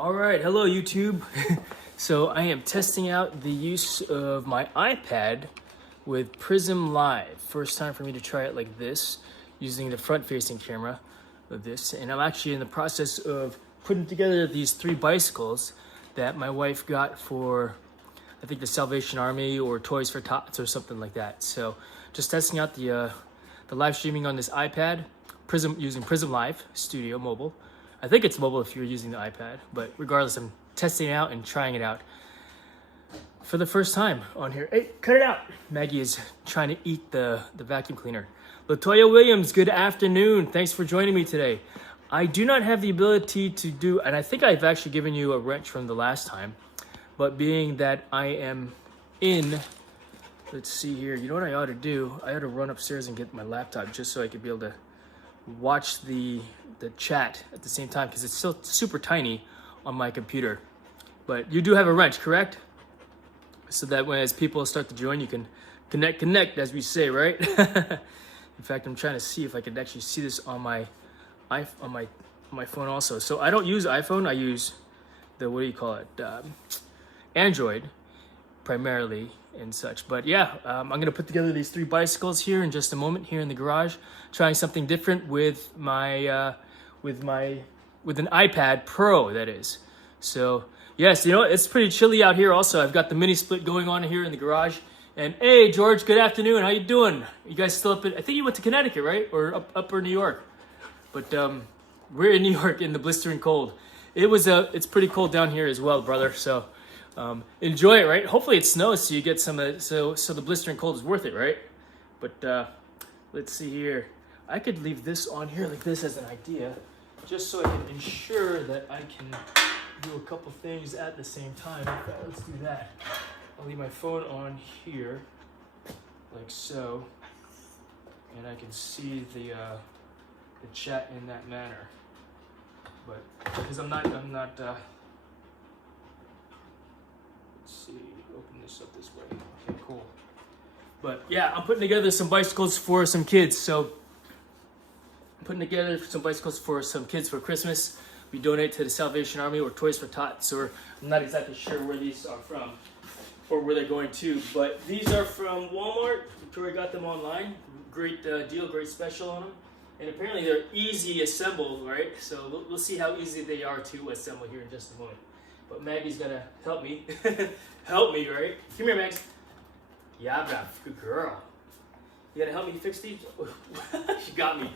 All right, hello YouTube. So I am testing out the use of my iPad with PRISM Live. First time for me to try it like this, using the front-facing camera of this. And I'm actually in the process of putting together these 3 bicycles that my wife got for, I think, the Salvation Army or Toys for Tots or something like that. So just testing out the live streaming on this iPad, using PRISM Live Studio mobile. I think it's mobile if you're using the iPad, but regardless, I'm testing it out and trying it out for the first time on here. Hey, cut it out! Maggie is trying to eat the vacuum cleaner. Latoya Williams, good afternoon. Thanks for joining me today. I do not have the ability to do, and I think I've actually given you a wrench from the last time, but being that I am in, let's see here, you know what I ought to do? I ought to run upstairs and get my laptop just so I could be able to watch the chat at the same time, because it's still super tiny on my computer. But you do have a wrench, correct? So that when as people start to join, you can connect as we say, right? In fact, I'm trying to see if I can actually see this on my phone also. So I don't use iPhone, I use the, what do you call it, Android primarily and such. But yeah, I'm gonna put together these 3 bicycles here in just a moment here in the garage, trying something different with my with an iPad Pro, that is. So yes, you know, it's pretty chilly out here also. I've got the mini split going on here in the garage. And hey George, good afternoon, how you doing? You guys still up in, I think you went to Connecticut, right? Or upper New York. But we're in New York in the blistering cold. It's pretty cold down here as well, brother. So enjoy it, right? Hopefully it snows so you get some so the blistering cold is worth it, right? But let's see here. I could leave this on here like this as an idea, just so I can ensure that I can do a couple things at the same time. Okay, let's do that. I'll leave my phone on here, like so, and I can see the chat in that manner. But because I'm not. Let's see. Open this up this way. Okay, cool. But yeah, I'm putting together some bicycles for some kids. So I'm putting together some bicycles for some kids for Christmas. We donate to the Salvation Army or Toys for Tots, or I'm not exactly sure where these are from or where they're going to, but these are from Walmart. Victoria got them online. Great deal, great special on them. And apparently they're easy assembled, right? So we'll see how easy they are to assemble here in just a moment. But Maggie's gonna help me. Help me, right? Come here, Mags. Yeah, good girl. You gotta help me fix these? She got me.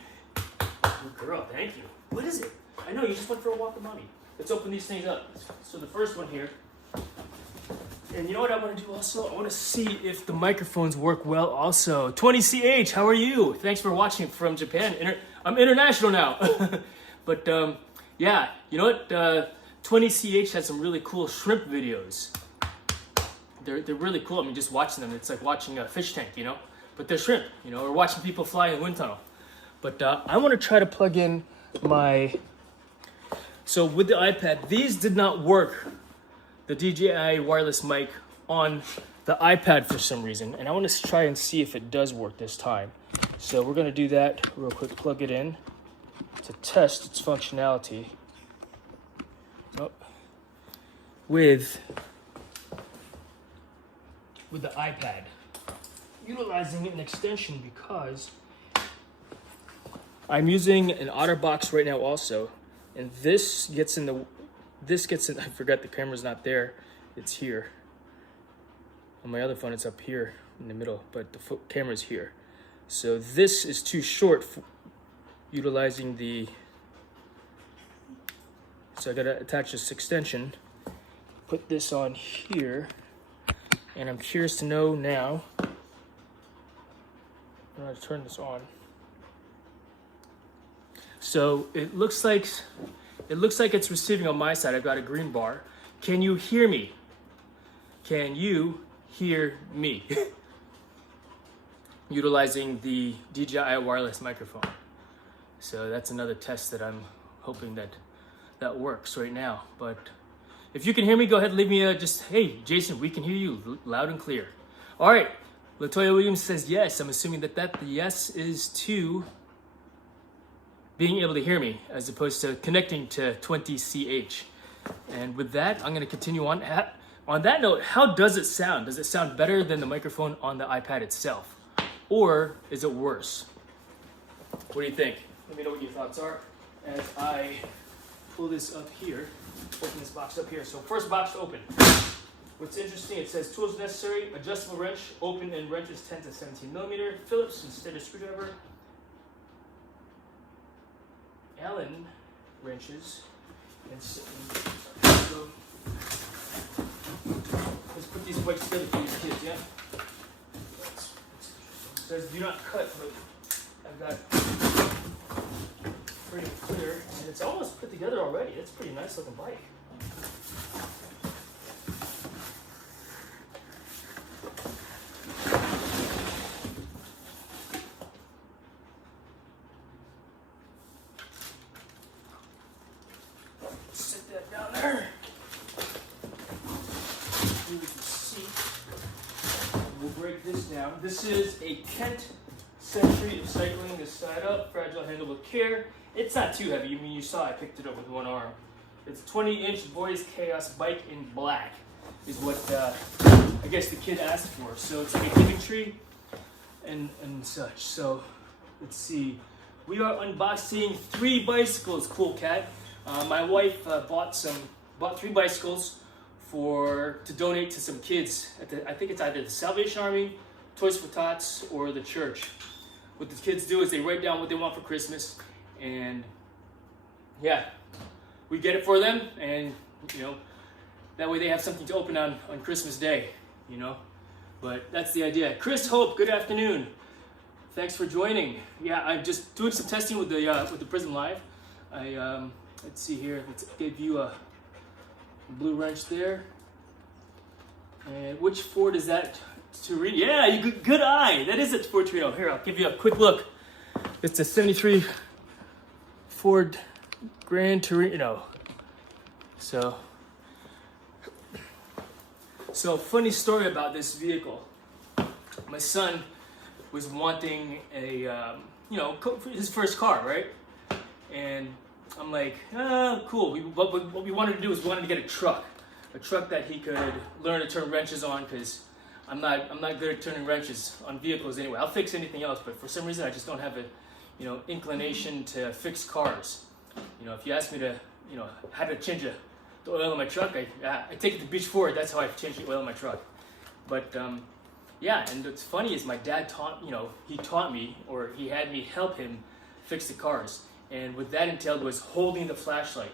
Good girl, thank you. What is it? I know, you just went for a walk with mommy. Let's open these things up. So the first one here. And you know what I want to do also? I want to see if the microphones work well also. 20CH, how are you? Thanks for watching from Japan. I'm international now. But yeah, you know what? 20CH has some really cool shrimp videos. They're really cool. I mean, just watching them, it's like watching a fish tank, you know? But they're shrimp, you know, or watching people fly in the wind tunnel. But I want to try to plug in my... So with the iPad, these did not work, the DJI wireless mic on the iPad for some reason. And I want to try and see if it does work this time. So we're going to do that real quick, plug it in to test its functionality. Oh. With the iPad. Utilizing an extension because I'm using an OtterBox right now also. And this gets in, I forgot the camera's not there. It's here. On my other phone, it's up here in the middle, but the camera's here. So this is too short for utilizing the, so I gotta attach this extension, put this on here, and I'm curious to know now, I'm gonna turn this on. So it looks like it's receiving on my side. I've got a green bar. Can you hear me? Can you hear me? Utilizing the DJI wireless microphone. So that's another test that I'm hoping that works right now. But if you can hear me, go ahead and leave me just, hey, Jason, we can hear you loud and clear. All right, Latoya Williams says yes. I'm assuming that the yes is to being able to hear me as opposed to connecting to 20CH. And with that, I'm gonna continue on. On that note, how does it sound? Does it sound better than the microphone on the iPad itself? Or is it worse? What do you think? Let me know what your thoughts are as I pull this up here, open this box up here. So first box to open. What's interesting, it says tools necessary, adjustable wrench, open and wrenches 10 to 17 millimeter, Phillips instead of screwdriver, Allen wrenches, and so let's put these bikes together for these kids, yeah? It says do not cut, but I've got pretty clear, and it's almost put together already. It's a pretty nice looking bike. Sit that down there. Here we can see. We'll break this down. This is a Kent Century of cycling this side up, fragile handle with care. It's not too heavy. I mean, you saw I picked it up with one arm. It's a 20-inch Boys Chaos bike in black is what I guess the kid asked for. So it's like a giving tree and such. So let's see. We are unboxing 3 bicycles. Cool cat. My wife bought 3 bicycles to donate to some kids at I think it's either the Salvation Army, Toys for Tots, or the church. What the kids do is they write down what they want for Christmas, and yeah, we get it for them, and that way they have something to open on Christmas Day, But that's the idea. Chris Hope, good afternoon. Thanks for joining. Yeah, I'm just doing some testing with the PRISM Live. Let's see here. Let's give you a blue wrench there. And which Ford is that? Torino. Yeah, you good eye. That is a Ford Torino. Here, I'll give you a quick look. It's a 73 Ford Grand Torino. So funny story about this vehicle. My son was wanting his first car, right? And I'm like, cool. What we wanted to do is we wanted to get a truck that he could learn to turn wrenches on, because I'm not good at turning wrenches on vehicles anyway. I'll fix anything else, but for some reason I just don't have a inclination to fix cars. If you ask me to how to change the oil in my truck, I take it to Beach Ford. That's how I change the oil in my truck. But yeah, and what's funny is my dad taught me, or he had me help him fix the cars. And what that entailed was holding the flashlight.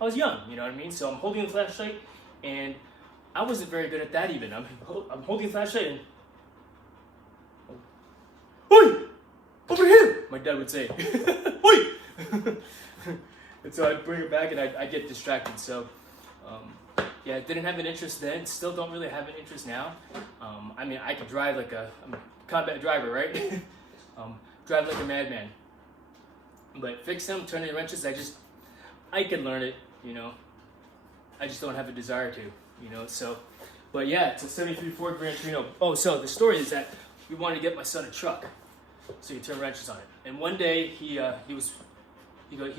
I was young, you know what I mean? So I'm holding the flashlight, and I wasn't very good at that even. I'm holding the flashlight and, oi, over here, my dad would say, oi. And so I'd bring it back, and I get distracted. So yeah, I didn't have an interest then. Still don't really have an interest now. I mean, I could drive like I'm a combat driver, right? Drive like a madman. But fix them, turning wrenches, I can learn it, I just don't have a desire to, So, but yeah, it's a 73 Ford Grand Torino. Oh, so the story is that we wanted to get my son a truck so he could turn wrenches on it. And one day he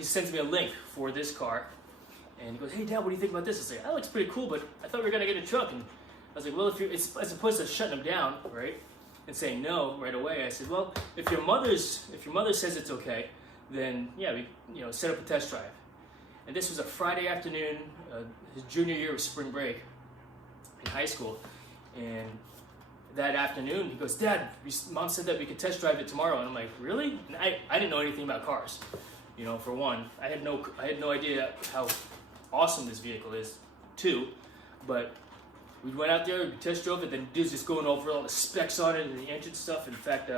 sends me a link for this car, and he goes, "Hey Dad, what do you think about this?" I was like, "That looks pretty cool, but I thought we were gonna get a truck." And I was like, "Well, it's as opposed to shutting him down, right, and saying no right away." I said, "Well, if your mother says it's okay, then yeah, we set up a test drive." And this was a Friday afternoon, his junior year of spring break in high school. And that afternoon, he goes, "Dad, Mom said that we could test drive it tomorrow." And I'm like, "Really?" And I didn't know anything about cars. For one, I had no idea how awesome this vehicle is, too. But we went out there, we test drove it, then dude's just going over all the specs on it and the engine stuff. In fact,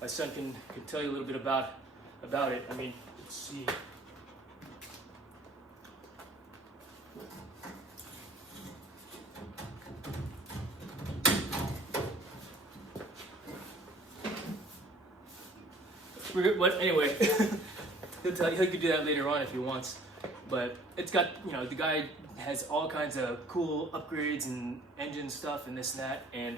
my son can tell you a little bit about it. I mean, let's see. Anyway, he could do that later on if he wants. But it's got, the guy has all kinds of cool upgrades and engine stuff and this and that. And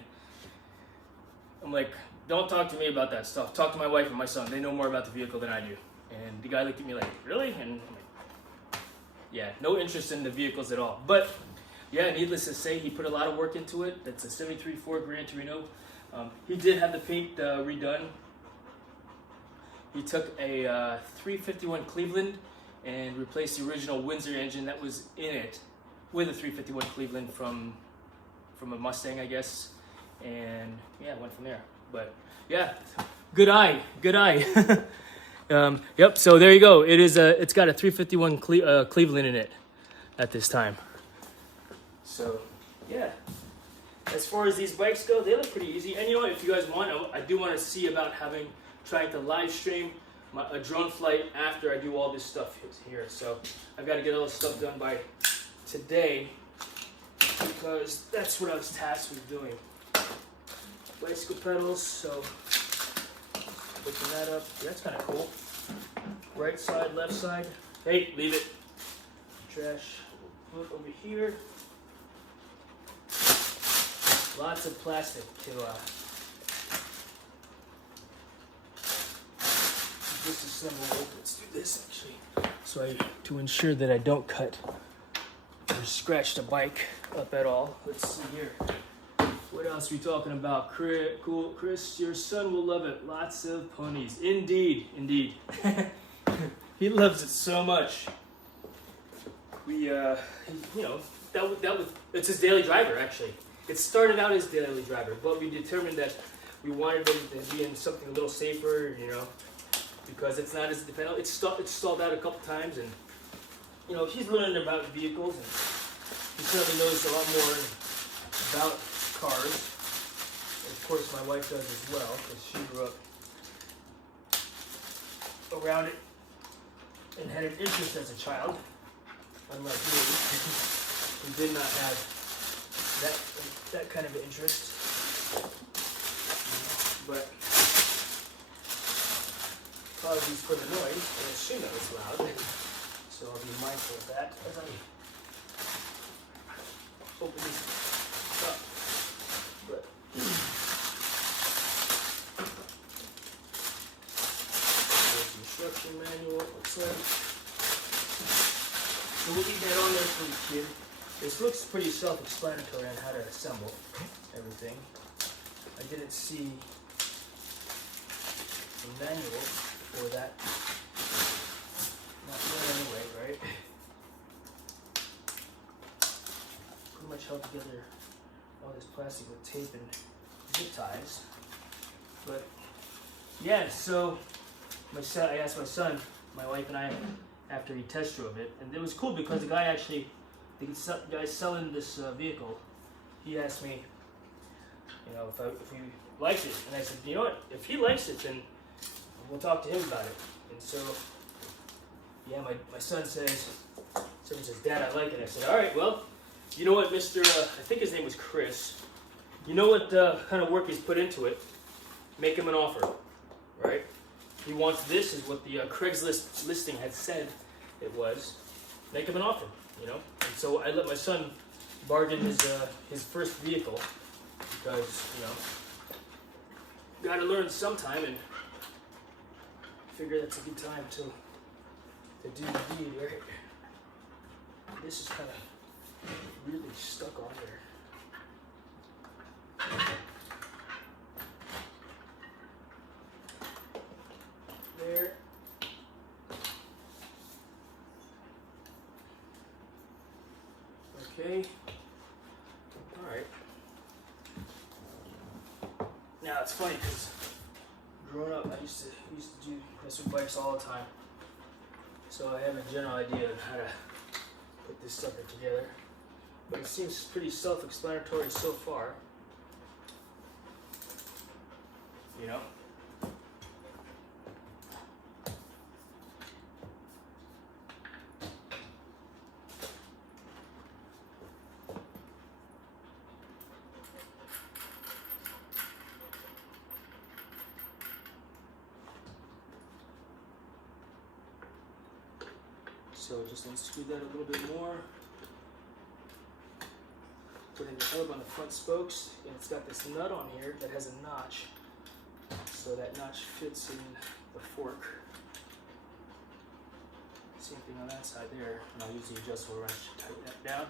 I'm like, don't talk to me about that stuff. Talk to my wife and my son. They know more about the vehicle than I do. And the guy looked at me like, really? And I'm like, yeah, no interest in the vehicles at all. But yeah, needless to say, he put a lot of work into it. It's a 73 Ford Gran Torino. He did have the paint redone. He took a 351 Cleveland and replaced the original Windsor engine that was in it with a 351 Cleveland from a Mustang, I guess. And yeah, went from there. But yeah, good eye. Yep. So there you go. It's got a 351 Cleveland in it at this time. So yeah. As far as these bikes go, they look pretty easy. And you know what? If you guys want, I do want to see about trying to live stream a drone flight after I do all this stuff here. So I've got to get all this stuff done by today because that's what I was tasked with doing. Bicycle pedals, so open that up. That's kind of cool. Right side, left side. Hey, leave it. Trash. Look over here. Lots of plastic to disassemble. Let's do this actually. So to ensure that I don't cut or scratch the bike up at all. Let's see here. What else are we talking about? Chris, your son will love it. Lots of ponies. Indeed. He loves it so much. It's his daily driver, actually. It started out as daily driver, but we determined that we wanted him to be in something a little safer, because it's not as dependable. It's stalled out a couple times, and he's learning about vehicles, and he certainly knows a lot more about cars. And of course, my wife does as well, because she grew up around it and had an interest as a child, unlike me, who did not have that kind of interest. But apologies for the noise, I assume that was loud, so I'll be mindful of that as I open this up. But there's the instruction manual, looks like. So we'll leave that on there for the kid. This looks pretty self-explanatory on how to assemble everything. I didn't see the manual for that. Not yet anyway, right? Pretty much held together all this plastic with tape and zip ties. But yeah, so I asked my son, my wife and I, after he test drove it, and it was cool because the guy selling this vehicle, he asked me, if he likes it, and I said, you know what, if he likes it, then we'll talk to him about it. And so, yeah, my son says, Dad, I like it. I said, all right, well, you know what, Mr. I think his name was Chris. You know what kind of work he's put into it. Make him an offer, right? He wants this, is what the Craigslist listing had said it was. Make him an offer, And so I let my son bargain his first vehicle because, got to learn sometime, and figure that's a good time to do the deed, right? This is kind of really stuck on there. There. Okay. All right. Now it's funny because growing up, I used to do mess with bikes all the time, so I have a general idea of how to put this sucker together. But it seems pretty self-explanatory so far. So just unscrew that a little bit more. Put in the hub on the front spokes, and it's got this nut on here that has a notch. So that notch fits in the fork. Same thing on that side there, and I'll use the adjustable wrench to tighten that down.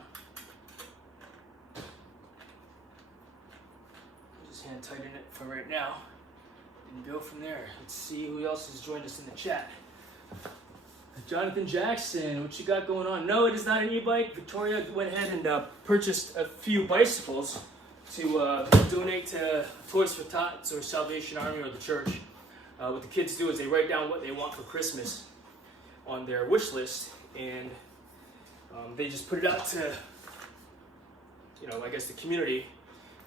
Just hand tighten it for right now, and go from there. Let's see who else has joined us in the chat. Jonathan Jackson, what you got going on? No, it is not an e-bike. Victoria went ahead and purchased a few bicycles to donate to Toys for Tots or Salvation Army or the church. What the kids do is they write down what they want for Christmas on their wish list, and they just put it out to, I guess the community,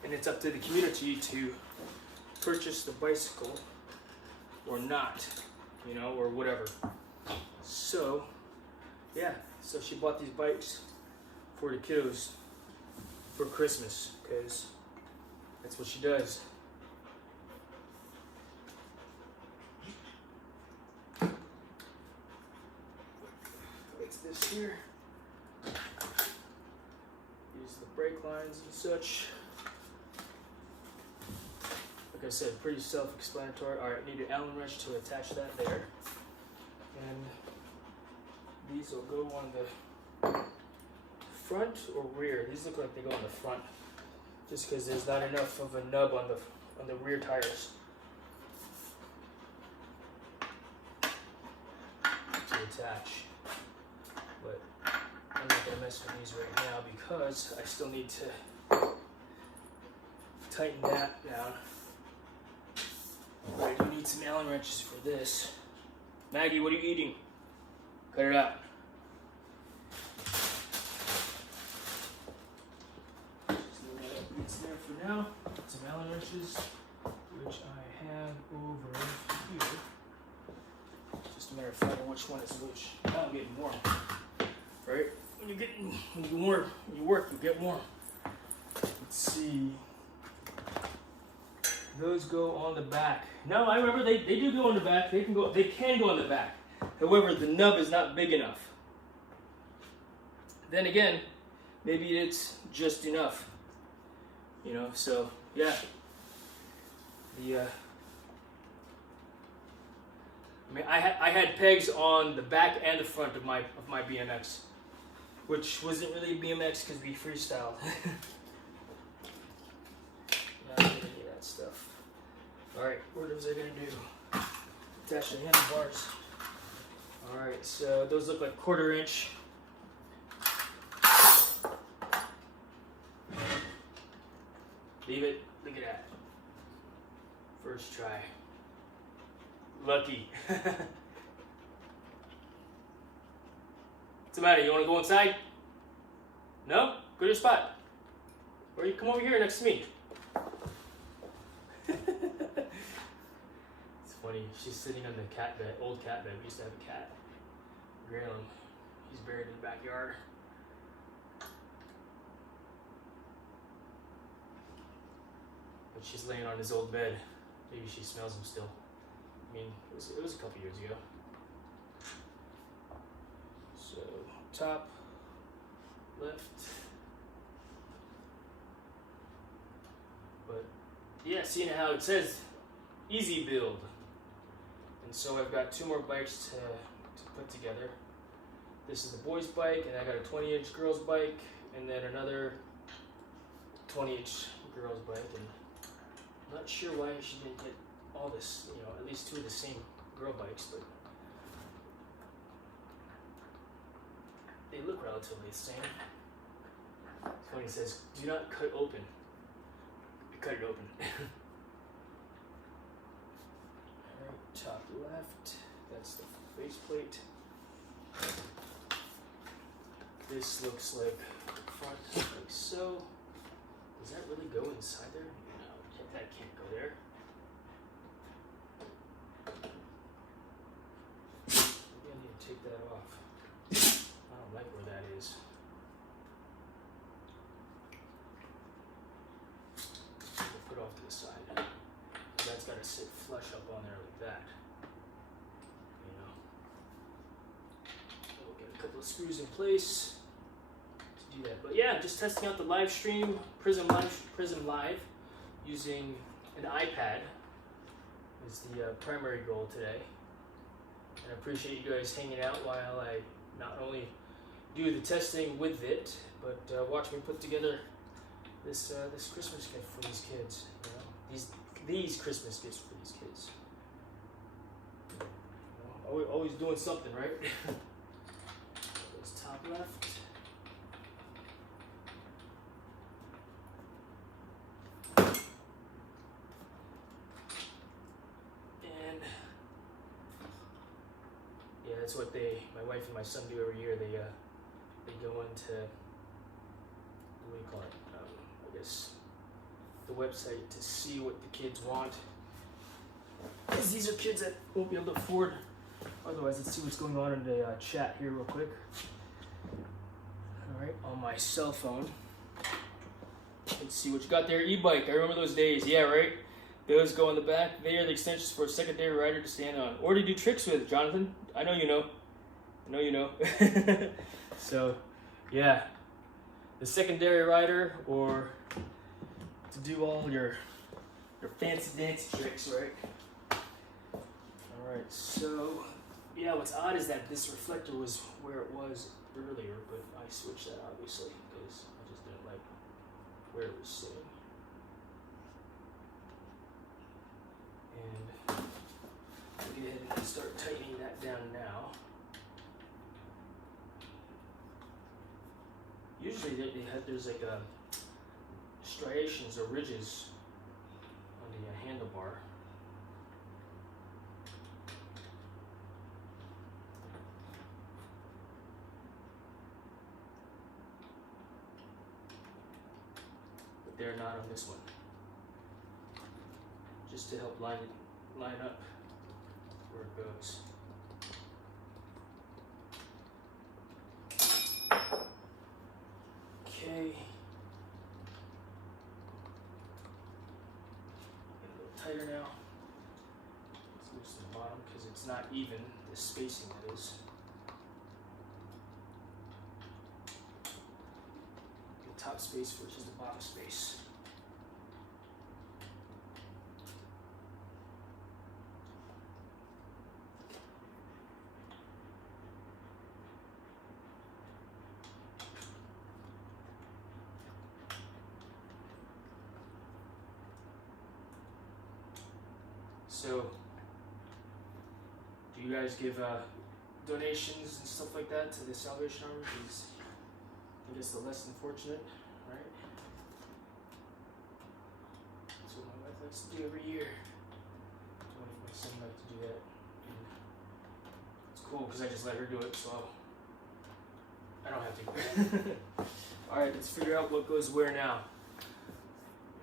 and it's up to the community to purchase the bicycle or not, or whatever. So, yeah, so she bought these bikes for the kiddos for Christmas, because that's what she does. It's this here. Use the brake lines and such. Like I said, pretty self-explanatory. All right, I need an Allen wrench to attach that there. And these will go on the front or rear. These look like they go on the front, just because there's not enough of a nub on the rear tires to attach. But I'm not gonna mess with these right now because I still need to tighten that down. I do need some Allen wrenches for this. Maggie, what are you eating? Cut it out. It's there for now. Some Allen wrenches, which I have over here. Just a matter of finding which one is which. Now I'm getting warm, right? When you work, you get warm. Let's see. Those go on the back. No, I remember they do go on the back. They can go on the back. However, the nub is not big enough. Then again, maybe it's just enough. So yeah. I had pegs on the back and the front of my BMX, which wasn't really BMX because we freestyled. Not really any of that stuff. All right, what was I gonna do? Attach the handlebars. All right, so those look like 1/4 inch. Leave it. Look at that. First try. Lucky. What's the matter? You want to go inside? No? Go to your spot. Or you come over here next to me. It's funny. She's sitting on the cat bed, old cat bed. We used to have a cat. Grayling. He's buried in the backyard. But she's laying on his old bed. Maybe she smells him still. I mean, it was a couple years ago. So, top, left. But, yeah, seeing how it says easy build. And so I've got 2 more bikes to put together. This is the boys' bike, and I got a 20-inch girls' bike, and then another 20-inch girls' bike. And I'm not sure why she didn't get all this, at least 2 of the same girl bikes, but they look relatively the same. It's funny, it says, do not cut open. I cut it open. Alright, top left, that's the faceplate. This looks like the front, like so. Does that really go inside there? No, that can't go there. Maybe I need to take that off. I don't like where that is. Put it off to the side. That's got to sit flush up on there like that. We'll get a couple of screws in place to do that. But yeah, just testing out the live stream, PRISM Live, using an iPad is the primary goal today. And I appreciate you guys hanging out while I not only do the testing with it, but watch me put together this this Christmas gift for these kids. You know, these Christmas gifts for these kids. You know, always doing something, right? This top left. And yeah, that's what my wife and my son do every year. They go into, what do you call it? I guess the website to see what the kids want. Because these are kids that won't be able to afford. Otherwise, let's see what's going on in the chat here real quick. All right, on my cell phone. Let's see what you got there. E-bike. I remember those days. Yeah, right. Those go in the back. They are the extensions for a secondary rider to stand on, or to do tricks with. Jonathan, I know you know. I know you know. So, yeah, the secondary rider, or to do all your fancy dancy tricks, right? All right. So, yeah, what's odd is that this reflector was where it was earlier, but I switched that obviously because I just didn't like where it was sitting. And I'll go ahead and start tightening that down now. Usually there's like striations or ridges on the handlebar. But they're not on this one. Just to help line up where it goes. Okay. Get a little tighter now. Let's loosen the bottom because it's not even, the spacing that is. The top space versus the bottom space. So, do you guys give donations and stuff like that to the Salvation Army? Because I guess the less unfortunate, right? That's what my wife likes to do every year. My wife and my son like to do that. And it's cool because I just let her do it, so I don't have to. All right, let's figure out what goes where now.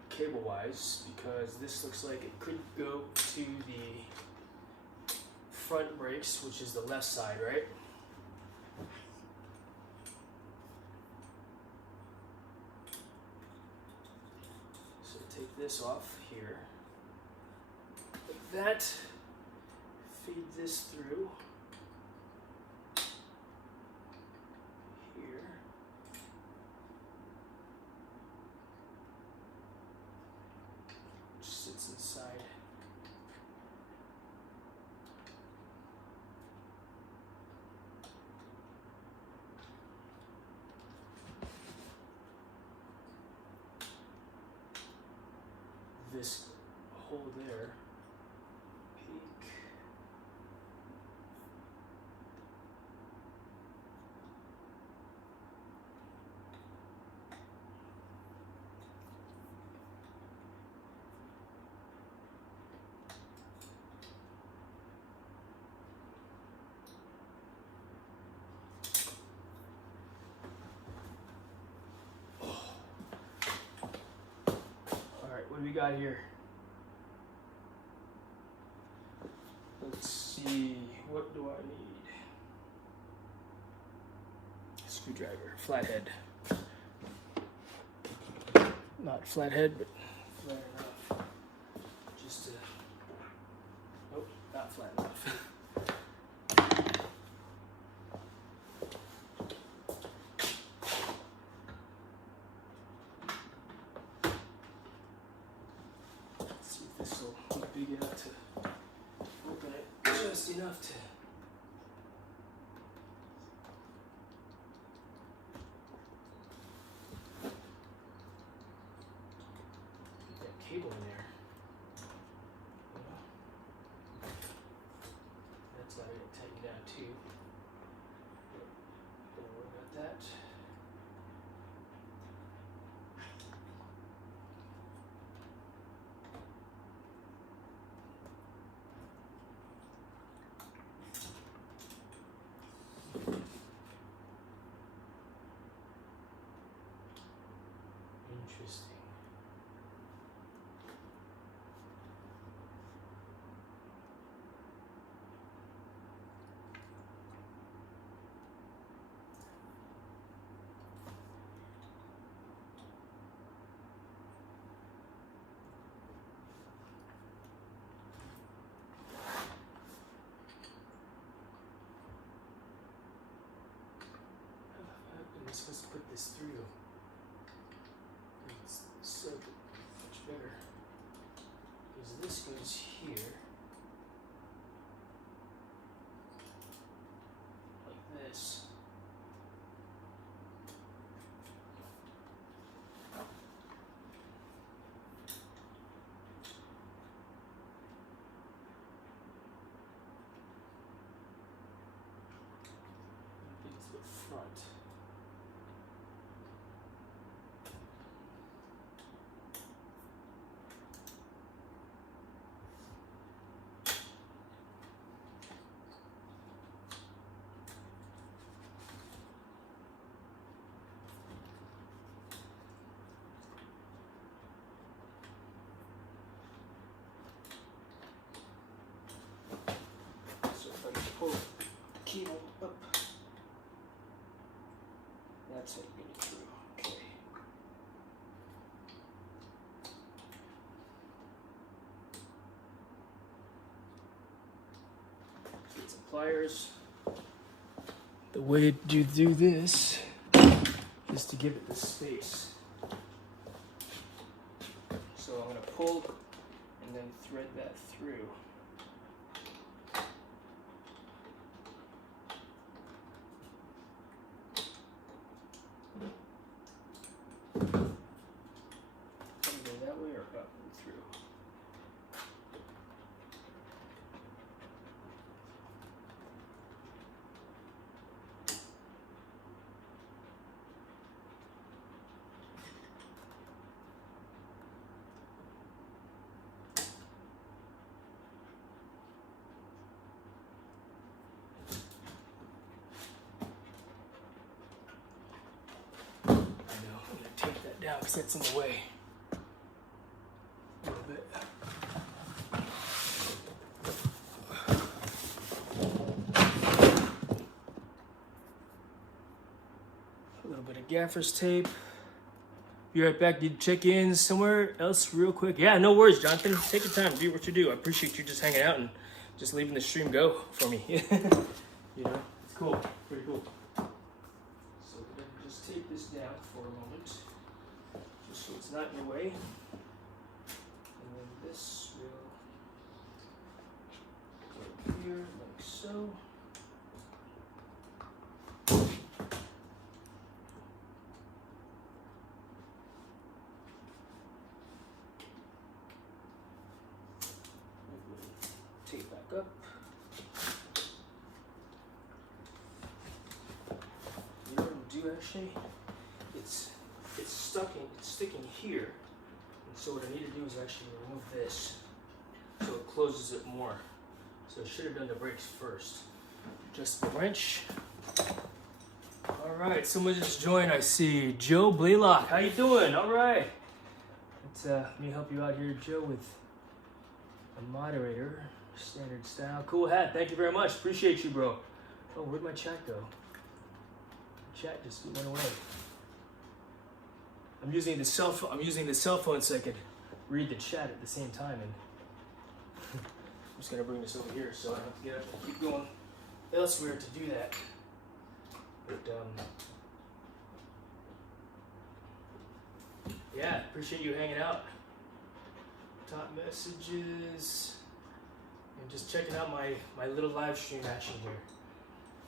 Cable wise, because this looks like it could go to the front brakes, which is the left side, right? So take this off here, like that, feed this through here. Sits inside. This hole there. Peak. What do we got here? Let's see, what do I need? Screwdriver, flathead. Not flathead, but flat enough. Just to, nope, not flat enough. This will be big enough to open it just enough to cable in there. That's how I gotta tighten down too. Don't worry about that. Interesting. How am I supposed to put this through? It's so much better. Because this goes here. Like this. Into the front. So if I pull the cable up, that's how you get it through. Okay. Get some pliers. The way you do this is to give it the space. So I'm going to pull and then thread that through. Either that way or up and through. I know, I'm going to take that down because that's in the way. A little bit. A little bit of gaffer's tape. Be right back. Need to check in somewhere else real quick. Yeah, no worries, Jonathan. Take your time. Do what you do. I appreciate you just hanging out and just leaving the stream go for me. You know, it's cool. Pretty cool. So we're going to just take this down for a moment, just so it's not in your way. And then this will go here like so. Tape back up. You know what I'm gonna do actually? It's sticking here. And so what I need to do is actually remove this so it closes it more. So I should have done the brakes first. Just the wrench. All right, someone just joined. I see Joe Blaylock. How you doing? All right. Let me help you out here, Joe, with a moderator. Standard style. Cool hat. Thank you very much. Appreciate you, bro. Oh, where'd my chat go? Chat just went away. I'm using the cell phone so I could read the chat at the same time, and I'm just gonna bring this over here so I don't have to get up and keep going elsewhere to do that. But yeah, appreciate you hanging out. Top messages. And just checking out my little live stream action here.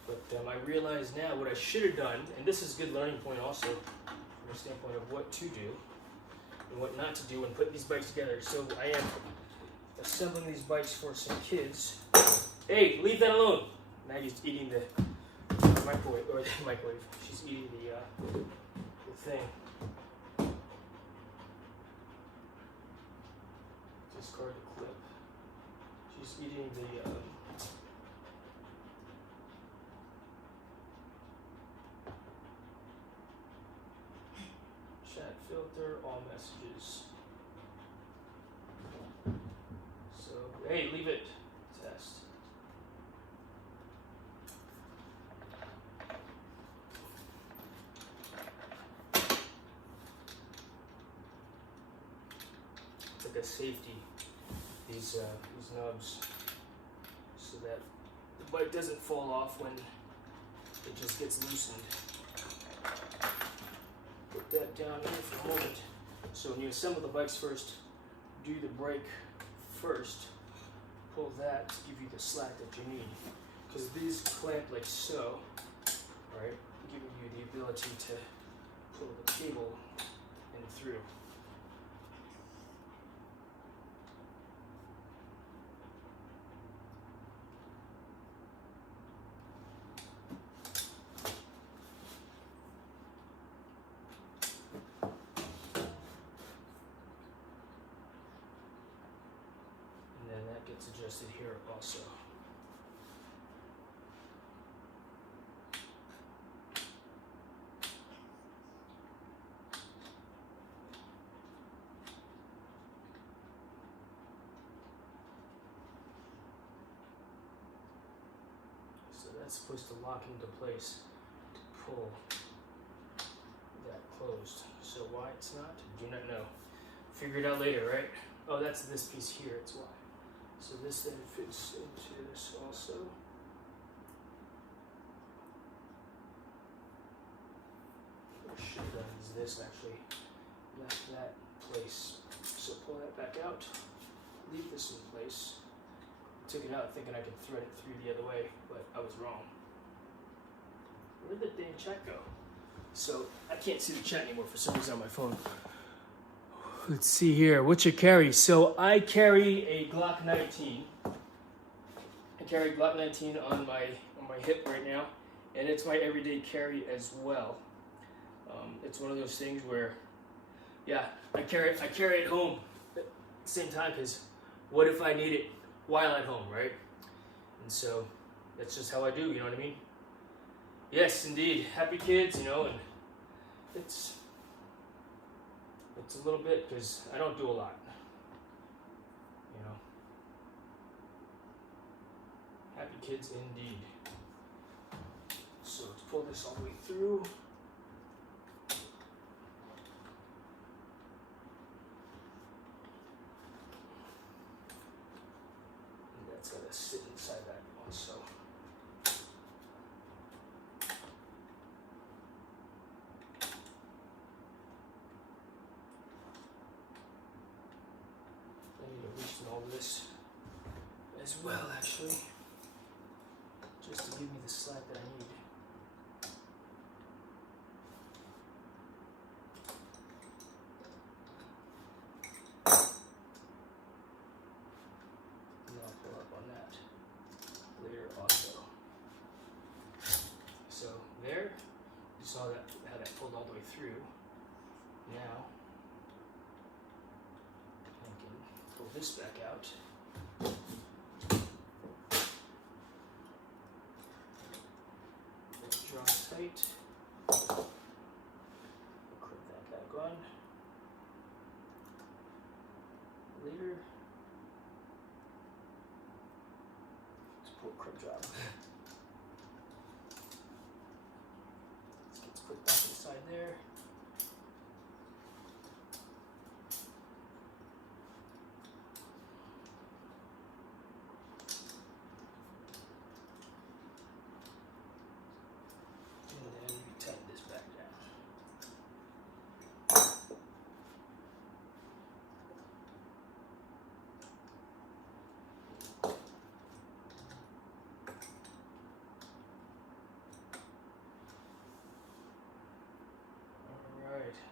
But I realize now what I should have done, and this is a good learning point also from the standpoint of what to do, and what not to do when putting these bikes together. So I am assembling these bikes for some kids. Hey, leave that alone! Maggie's eating the microwave, or the microwave. She's eating the thing. Discard the clip. She's eating the chat filter, all messages. So, hey, leave it. Test. It's like a safety, these nubs, so that the bike doesn't fall off when it just gets loosened. Put that down here for a moment. So when you assemble the bikes first, do the brake first. Pull that to give you the slack that you need. Because these clamp like so, right? Giving you the ability to pull the cable in through. Gets adjusted here also. So that's supposed to lock into place to pull that closed. So why it's not, do not know. Figure it out later, right? Oh, that's this piece here, it's why. So this then fits into this also. What I should have done is this actually. Left that place. So pull that back out. Leave this in place. Took it out thinking I could thread it through the other way, but I was wrong. Where did the dang chat go? So I can't see the chat anymore for some reason on my phone. Let's see here, what's your carry? So I carry a Glock 19. I carry Glock 19 on my hip right now, and it's my everyday carry as well. It's one of those things where, yeah, I carry it home at the same time, because what if I need it while at home, right? And so that's just how I do, you know what I mean? Yes, indeed, happy kids, you know, and it's a little bit, because I don't do a lot, you know. Happy kids indeed. So let's pull this all the way through. And that's got to sit inside that also. All this as well, actually, just to give me the slack that I need. And I'll pull up on that later also. So there, you saw that how that pulled all the way through. Now pull this back out. Draw tight. Clip that back on. Later. Let's pull a crib job. Let's put back inside there.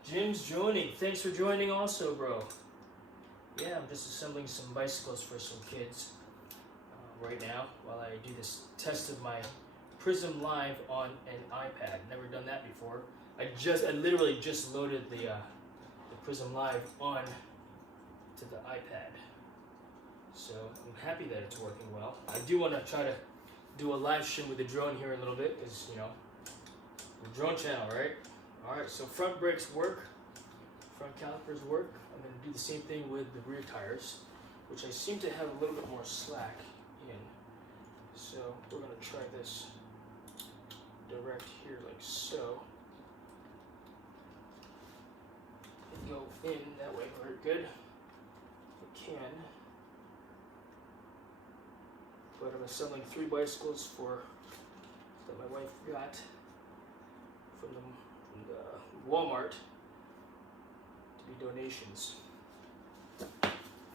Jim's joining. Thanks for joining also, bro. Yeah, I'm just assembling some bicycles for some kids right now while I do this test of my PRISM Live on an iPad. Never done that before. I literally just loaded the PRISM Live on to the iPad. So I'm happy that it's working well. I do want to try to do a live stream with the drone here in a little bit, because, you know, the drone channel, right? Alright, so front brakes work, front calipers work. I'm going to do the same thing with the rear tires, which I seem to have a little bit more slack in. So we're going to try this direct here like so. And go in that way, very good. If I can. But I'm assembling 3 bicycles that my wife got from the Walmart to be donations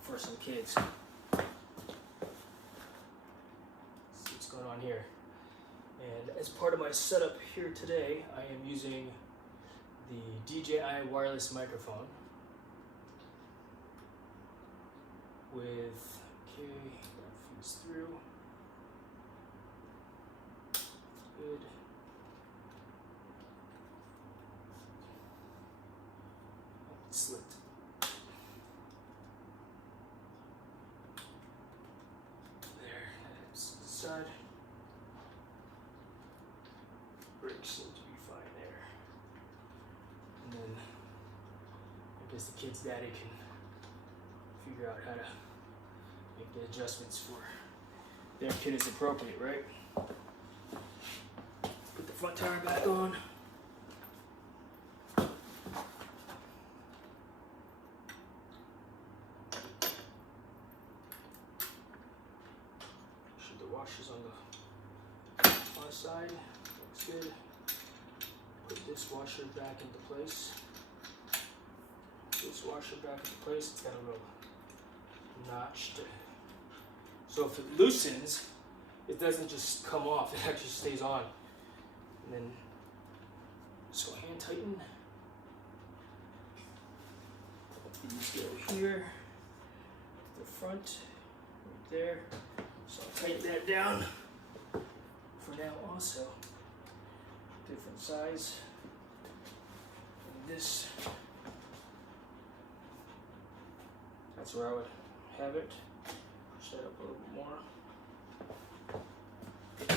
for some kids. Let's see what's going on here. And as part of my setup here today, I am using the DJI wireless microphone with, okay, that feeds through. Good. It's slipped. There, that's the side. Brakes seem to be fine there. And then I guess the kid's daddy can figure out how to make the adjustments for their kid is appropriate, right? Put the front tire back on. Should the washer's on the far side. Looks good. Put this washer back into place. This washer back into place. It's got a little notch to, so if it loosens, it doesn't just come off, it actually stays on. And then, so hand tighten. These go here, the front, right there. So I'll tighten that down for now also. Different size. And this, that's where I would have it. Push that up a little bit more. And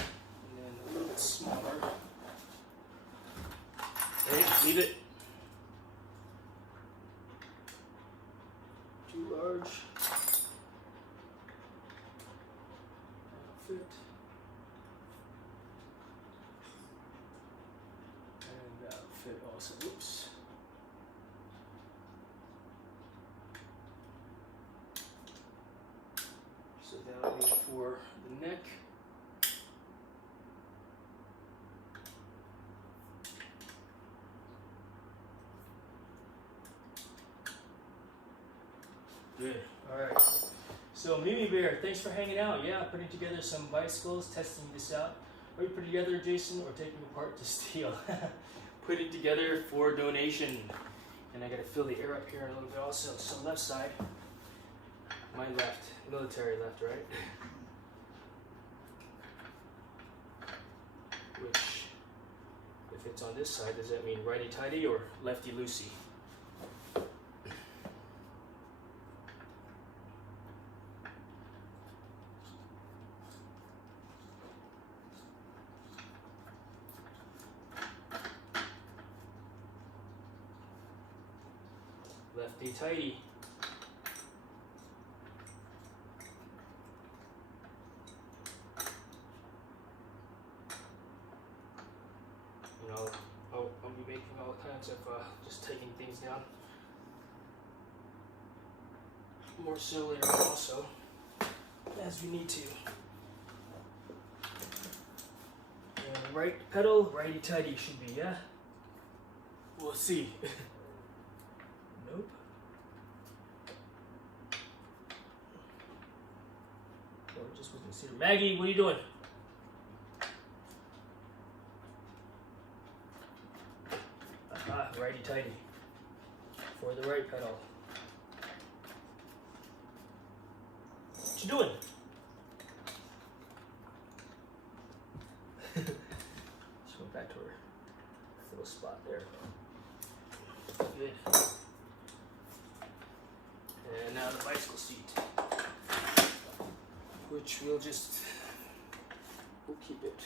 then a little bit smaller. Okay, leave it. Too large. That'll fit. And that'll fit also. Oops. So that'll be for the neck. Good. All right. So Mimi Bear, thanks for hanging out. Yeah, putting together some bicycles, testing this out. Are you putting together, Jason, or taking apart to steal? Putting together for donation. And I got to fill the air up here in a little bit also. So left side, my left, military left, right? Which, if it's on this side, does that mean righty-tighty or lefty-loosey? Lefty tighty. You know, I'll be making all kinds of just taking things down more so later also, as we need to. And right pedal, righty tighty should be, yeah? We'll see. Nope. Oh, just with consider. Maggie, what are you doing? Aha, righty tighty. for the right pedal. What you doing? Just went back to her little spot there. Good. And now the bicycle seat, which we'll keep it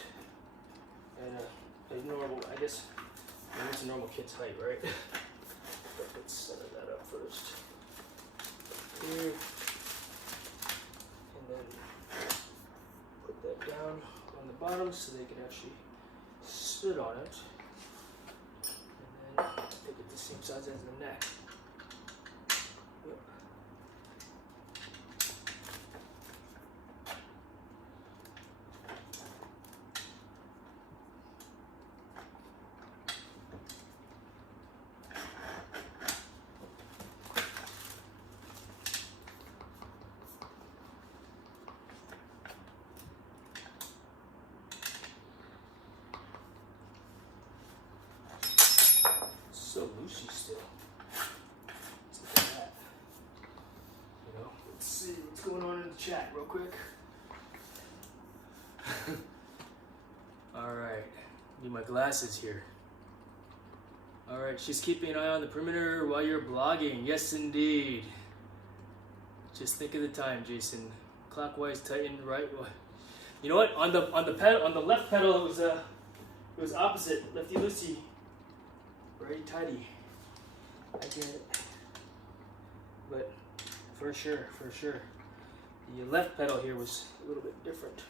at a normal, I guess, it's a normal kid's height, right? But let's center that up first. Here. And then put that down on the bottom so they can actually sit on it. And then make it the same size as the neck. Yep. So loosey still. Let's look at that. You know, let's see what's going on in the chat real quick. All right, need my glasses here. All right, she's keeping an eye on the perimeter while you're blogging. Yes, indeed. Just think of the time, Jason. Clockwise, tightened, right. You know what? On the pedal, on the left pedal, it was opposite, lefty loosey. Very tidy. I get it. But for sure, the left pedal here was a little bit different.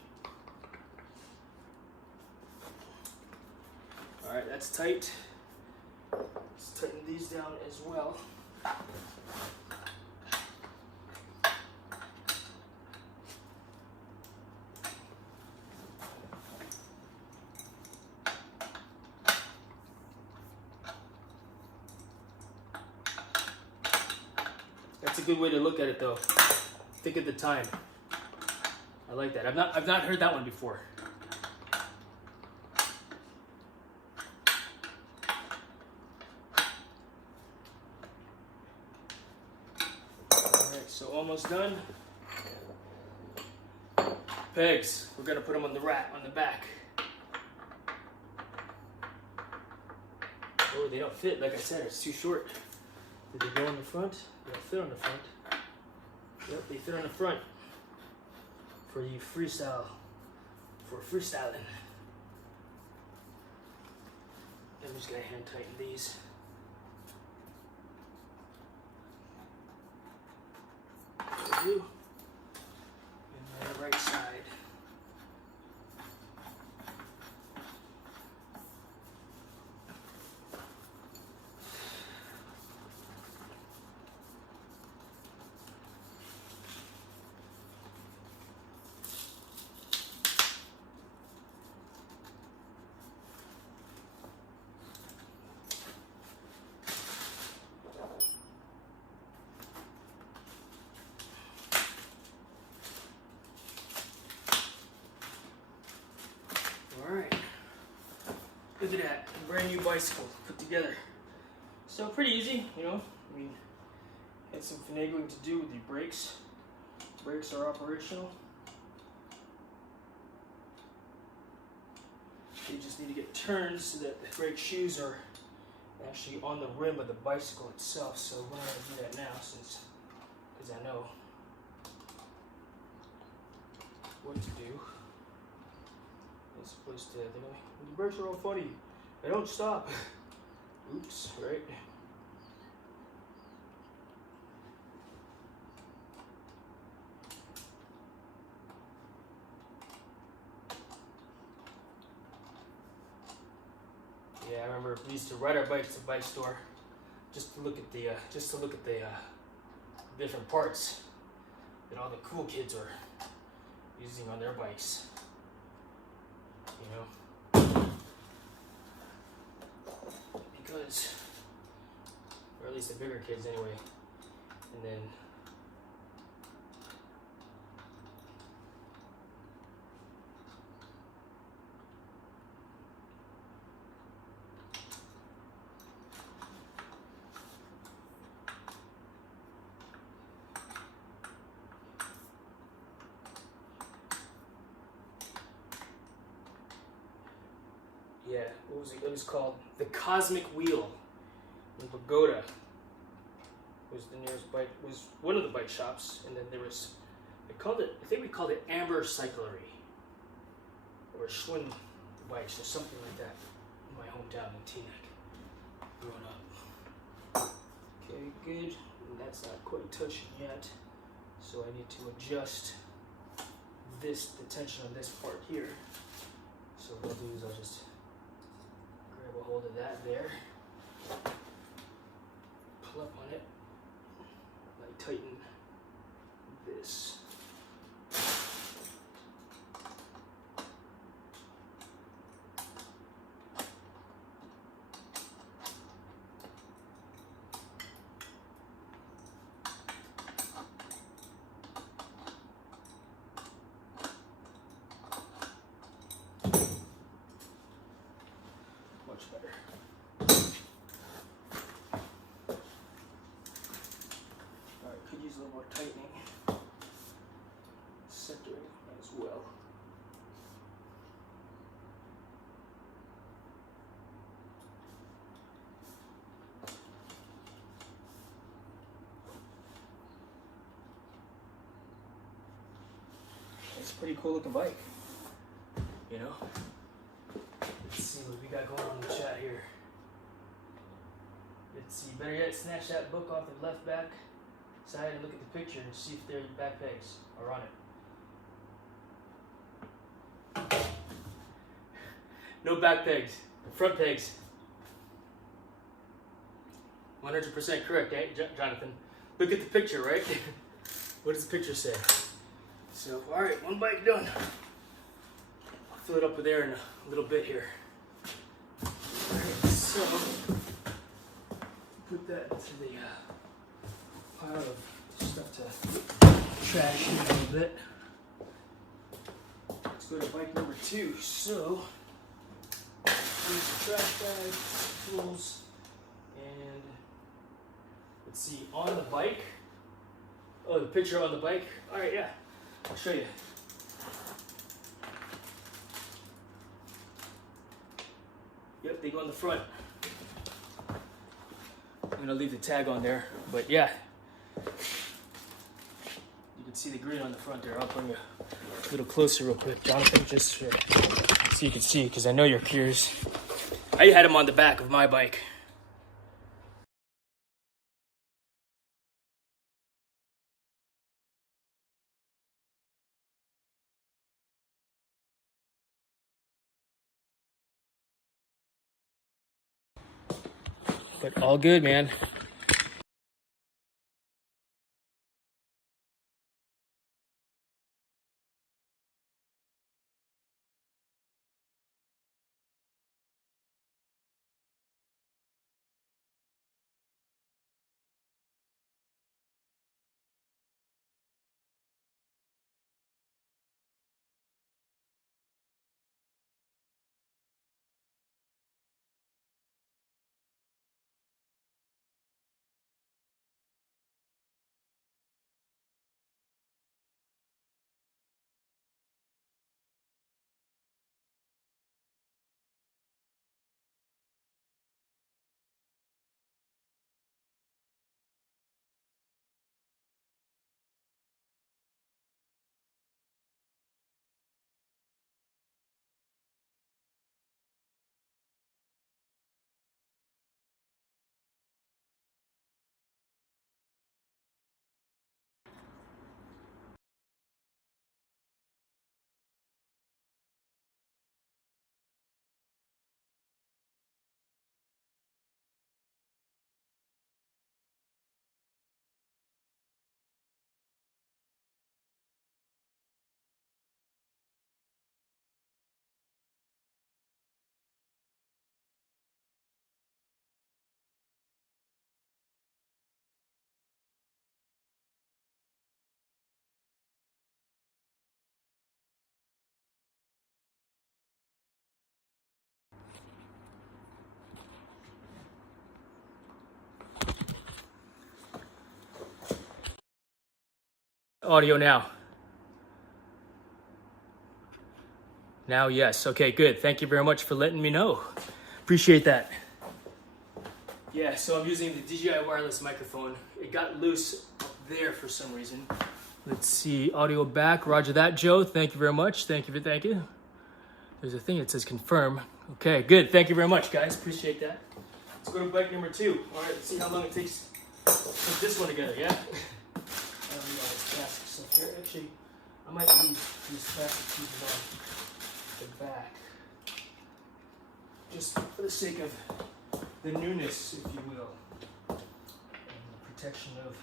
All right, that's tight. Let's tighten these down as well. That's a good way to look at it, though. Think of the time. I like that. I've not heard that one before. All right, so almost done. Pegs. We're gonna put them on the rack on the back. Oh, they don't fit. Like I said, it's too short. Did they go on the front? They don't fit on the front. Yep, they fit on the front. For you freestyling. I'm just gonna hand tighten these. There we do. And the right side. Alright, look at that, a brand new bicycle put together. So pretty easy, you know, I mean, had some finagling to do with the brakes. Brakes are operational. You just need to get turned so that the brake shoes are actually on the rim of the bicycle itself. So we're going to do that now because I know what to do. As opposed to, the brakes are all funny. They don't stop. Oops, right? Yeah, I remember we used to ride our bikes to the bike store just to look at the different parts that all the cool kids are using on their bikes. You know, because, or at least the bigger kids anyway, and then Yeah, what was it? It was called the Cosmic Wheel in Pagoda. Was the nearest bike, was one of the bike shops, and then there was, I think we called it Amber Cyclery, or Schwinn Bikes, or something like that, in my hometown in Teaneck, growing up. Okay, good, and that's not quite touching yet, so I need to adjust the tension on this part here. So what I'll do is I'll just grab a hold of that there, pull up on it, I tighten this. Much better. Alright, could use a little more tightening. Centering as well. It's a pretty cool looking bike, you know? Let's see what we got going on in the chat here. Let's see, better yet, snatch that book off the left back side and look at the picture and see if their back pegs are on it. No back pegs, front pegs. 100% correct, eh, Jonathan? Look at the picture, right? What does the picture say? So, all right, one bike done. I'll fill it up with air in a little bit here. All right, so put that into the pile of stuff to trash in a little bit. Let's go to bike number 2. So, here's the trash bag, tools, and let's see, on the bike. Oh, the picture on the bike. All right, yeah. I'll show you. Yep, they go on the front. I'm gonna leave the tag on there, but yeah. You can see the grid on the front there. I'll bring you a little closer real quick, Jonathan, just so you can see, because I know you're curious. I had them on the back of my bike. But all good, man. Audio now. Now, yes. Okay, good. Thank you very much for letting me know. Appreciate that. Yeah, so I'm using the DJI wireless microphone. It got loose up there for some reason. Let's see, audio back. Roger that, Joe. Thank you very much. Thank you. There's a thing that says confirm. Okay, good. Thank you very much, guys. Appreciate that. Let's go to bike number 2. All right, let's see how long it takes to put this one together, yeah? I don't know plastic stuff here. Actually, I might leave these plastic pieces on the back. Just for the sake of the newness, if you will, and the protection of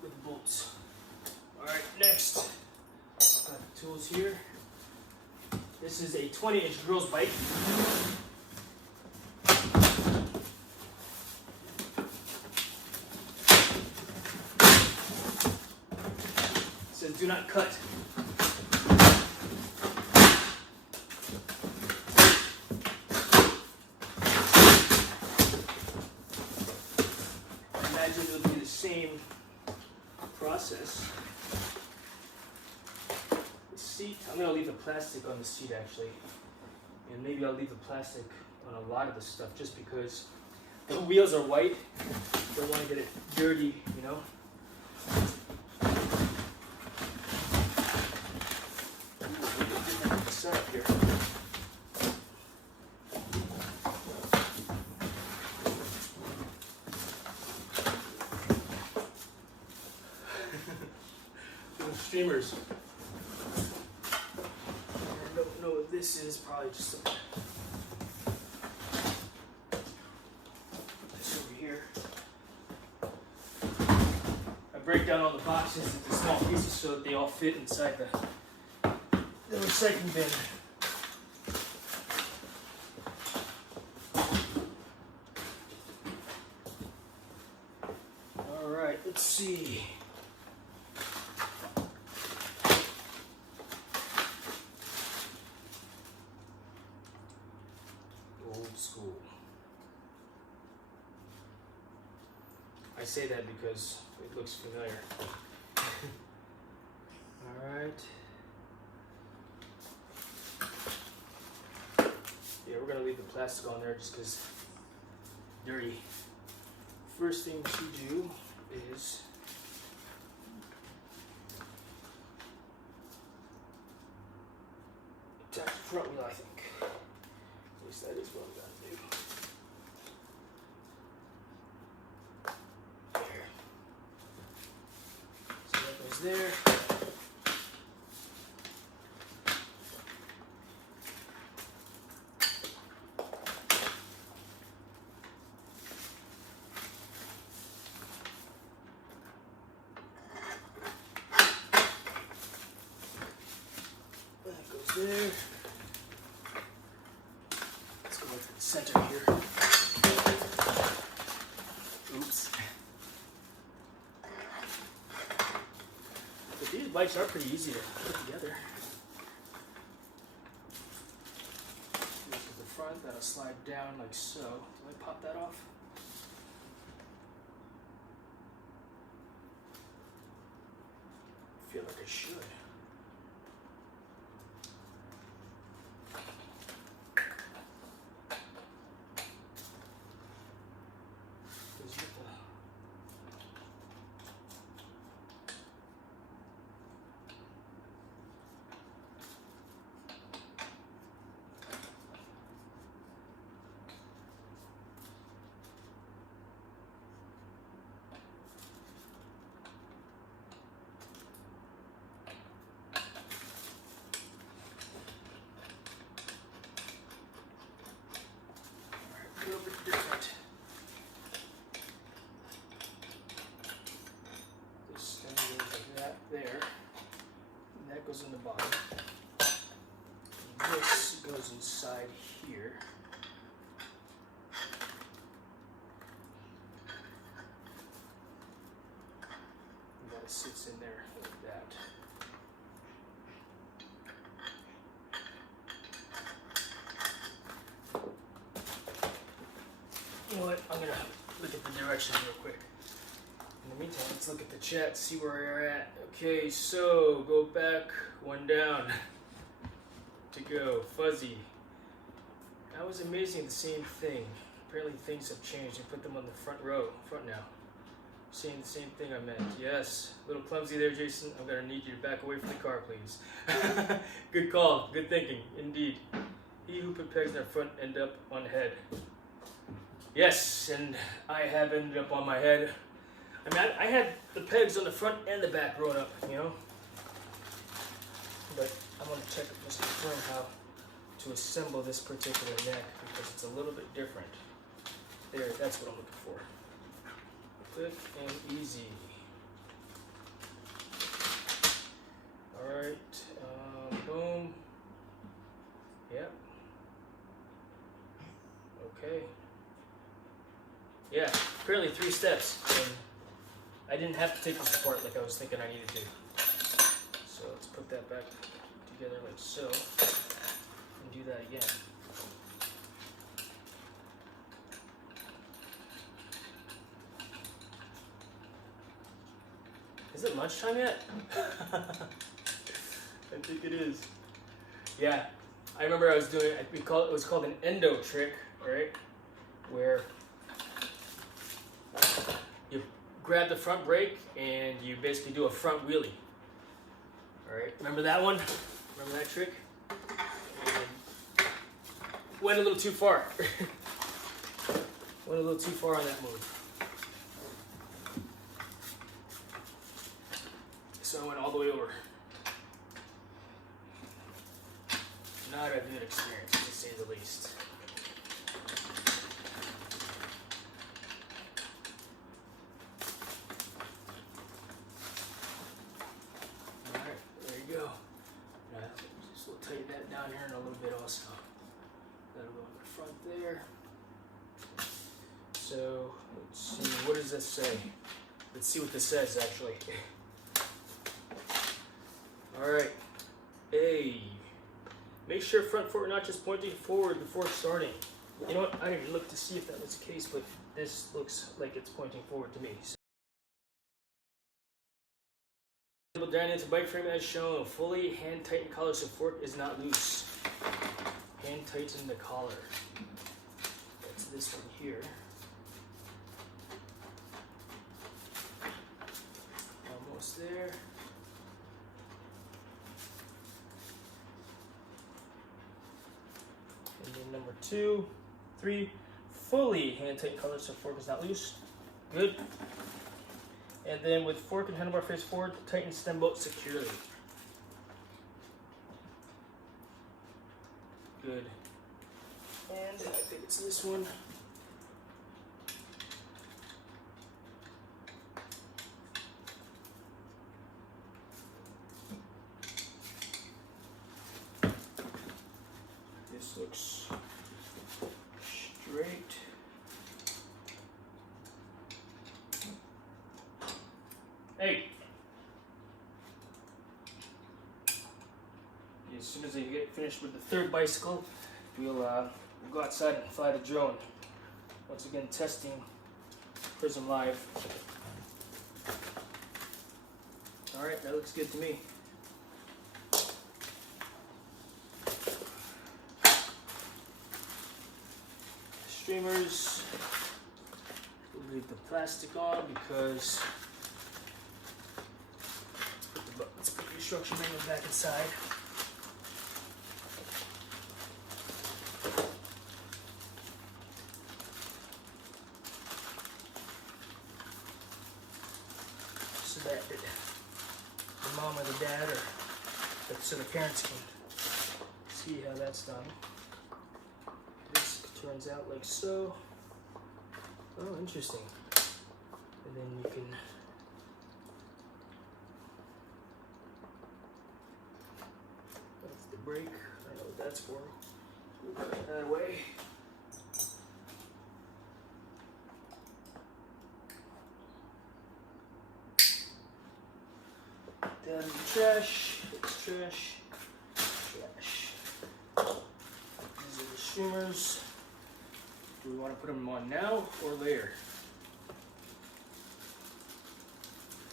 the bolts. All right, next, got the tools here. This is a 20-inch girl's bike. It says do not cut. It'll be the same process. The seat, I'm going to leave the plastic on the seat actually. And maybe I'll leave the plastic on a lot of the stuff just because the wheels are white. Don't want to get it dirty, you know. Ooh, setup here. Streamers. I don't know what this is, probably just some this over here. I break down all the boxes into small pieces so that they all fit inside the recycling bin. All right, let's see. School. I say that because it looks familiar. All right. Yeah, we're gonna leave the plastic on there just because dirty. First thing to do is attach the front wheel, I think. At least that is what I'm gonna do. There. So that goes there. That goes there. Center here. Oops. But these bikes are pretty easy to put together. This is the front, that'll slide down like so. Do I pop that off? I feel like I should. A little bit different. This thing goes like that there. And that goes in the bottom. And this goes inside here. And that sits in there like that. You know what? I'm gonna look at the directions real quick. And meantime, let's look at the chat, see where you're at. Okay, so go back, one down. To go, Fuzzy. That was amazing, the same thing. Apparently things have changed. They put them on the front now. Saying the same thing I meant. Yes. A little clumsy there, Jason. I'm gonna need you to back away from the car, please. Good call. Good thinking. Indeed. He who put pegs in their front end up on head. Yes, and I have ended up on my head. I mean, I had the pegs on the front and the back grown up, you know? But I want to check just confirm how to assemble this particular neck because it's a little bit different. There, that's what I'm looking for. Quick and easy. Alright, boom. Yep. Okay. Yeah, apparently 3 steps. And I didn't have to take this apart like I was thinking I needed to. So let's put that back together like so. And do that again. Is it lunchtime yet? I think it is. Yeah, I remember I was doing, it was called an endo trick, right? Where you grab the front brake and you basically do a front wheelie. All right, remember that one? Remember that trick? And went a little too far. Went a little too far on that move. So I went all the way over. Not a good experience, to say the least. Alright, there you go. Now, just we'll tighten that down here in a little bit also. That'll go in the front there. So, let's see, what does this say? Let's see what this says actually. Alright, A. Make sure front foot not just pointing forward before starting. You know what, I didn't look to see if that was the case, but this looks like it's pointing forward to me. So, down into bike frame as shown. Fully hand tighten collar so fork is not loose. Hand tighten the collar. That's this one here. Almost there. And then number 2, 3, fully hand tighten collar so fork is not loose. Good. And then with fork and handlebar face forward, tighten stem bolt securely. Good. And I think it's this one. This looks straight. Hey! As soon as I get finished with the third bicycle, we'll go outside and fly the drone. Once again, testing PRISM Live. Alright, that looks good to me. Streamers, we'll leave the plastic on because let's put the instruction manual back inside. So that the mom or the dad or so the parents can see how that's done. This turns out like so. Oh, interesting. And then you can that's the brake. I know what that's for. We'll put that away. Down in the trash. It's trash. Trash. These are the streamers. Do we want to put them on now or later?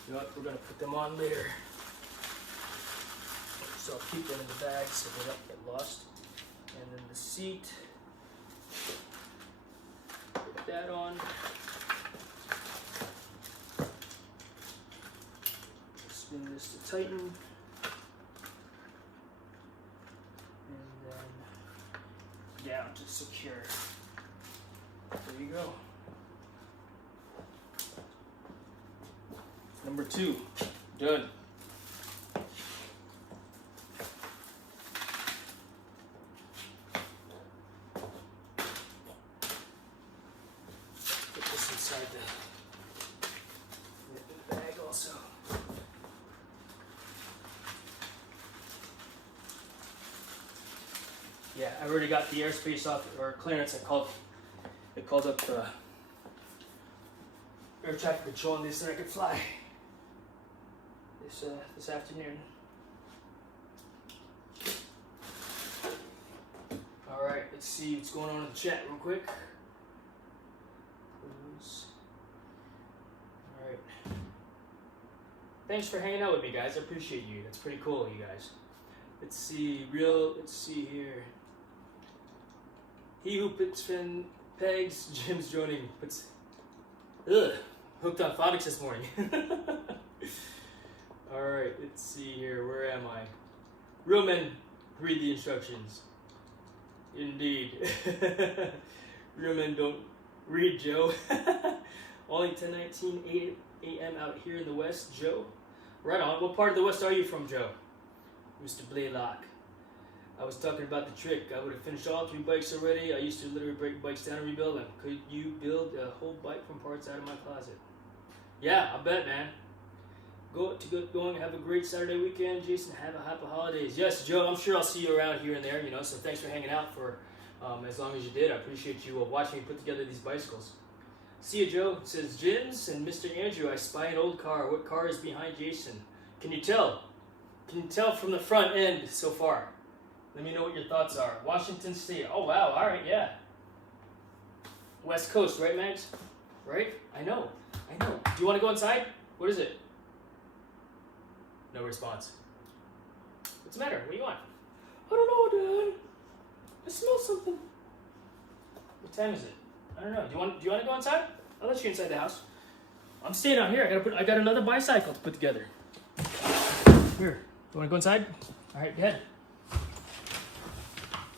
You know what? We're gonna put them on later. So I'll keep them in the bag so they don't get lost. And then the seat. Put that on. Spin this to tighten. And then down to secure. There you go. Number 2, done. Put this inside the bag also. Yeah, I already got the airspace off, or clearance. It called up the air traffic control, and they said I could fly this afternoon. All right, let's see what's going on in the chat real quick. Close. All right. Thanks for hanging out with me, guys. I appreciate you. That's pretty cool, you guys. Let's see here. He who puts fin pegs, Jim's joining. Hooked on phonics this morning. All right, let's see here. Where am I? Real men read the instructions. Indeed. Real men don't read, Joe. Only 10:19 a.m. out here in the West, Joe. Right on. What part of the West are you from, Joe? Mr. Blaylock. I was talking about the trick. I would have finished all 3 bikes already. I used to literally break bikes down and rebuild them. Could you build a whole bike from parts out of my closet? Yeah, I bet, man. Go and have a great Saturday weekend, Jason. Have a happy holidays. Yes, Joe. I'm sure I'll see you around here and there. You know, so thanks for hanging out for as long as you did. I appreciate you watching me put together these bicycles. See you, Joe. It says Jim's and Mr. Andrew. I spy an old car. What car is behind Jason? Can you tell? Can you tell from the front end so far? Let me know what your thoughts are. Washington State. Oh, wow. All right, yeah. West Coast, right, Max? Right? I know. Do you want to go inside? What is it? No response. What's the matter? What do you want? I don't know, Dad. I smell something. What time is it? I don't know. Do you want to go inside? I'll let you inside the house. I'm staying out here. I got another bicycle to put together. Here. You want to go inside? All right, go ahead.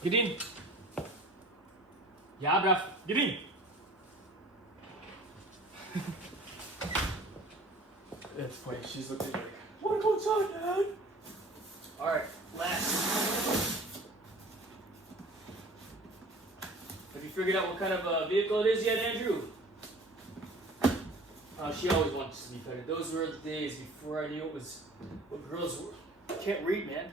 Get in. Yeah, bruv. Get in. That's funny. She's looking like, I want to go inside, Dad. All right, last. Have you figured out what kind of vehicle it is yet, Andrew? She always wants to be petted. Those were the days before I knew what girls were. I can't read, man.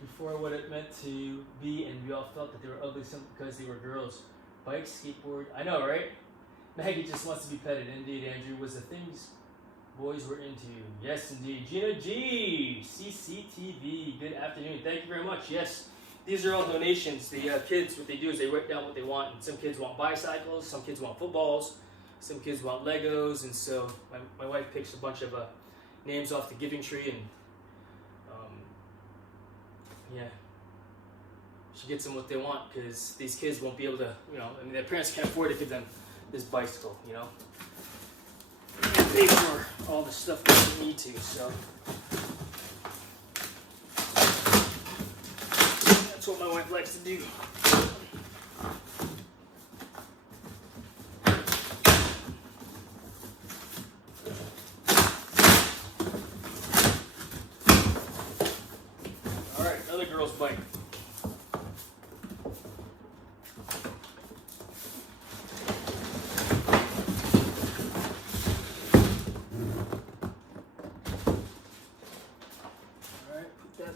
Before what it meant to be, and we all felt that they were ugly simply because they were girls. Bike, skateboard, I know, right? Maggie just wants to be petted. Indeed, Andrew, was the things boys were into. Yes, indeed. Gina G, CCTV, good afternoon. Thank you very much. Yes, these are all donations. The kids, what they do is they write down what they want. And some kids want bicycles, some kids want footballs, some kids want Legos, and so my wife picks a bunch of names off the giving tree, and yeah, she gets them what they want, because these kids won't be able to, their parents can't afford to give them this bicycle, They pay for all the stuff that they need to, so that's what my wife likes to do. All right, another girl's bike.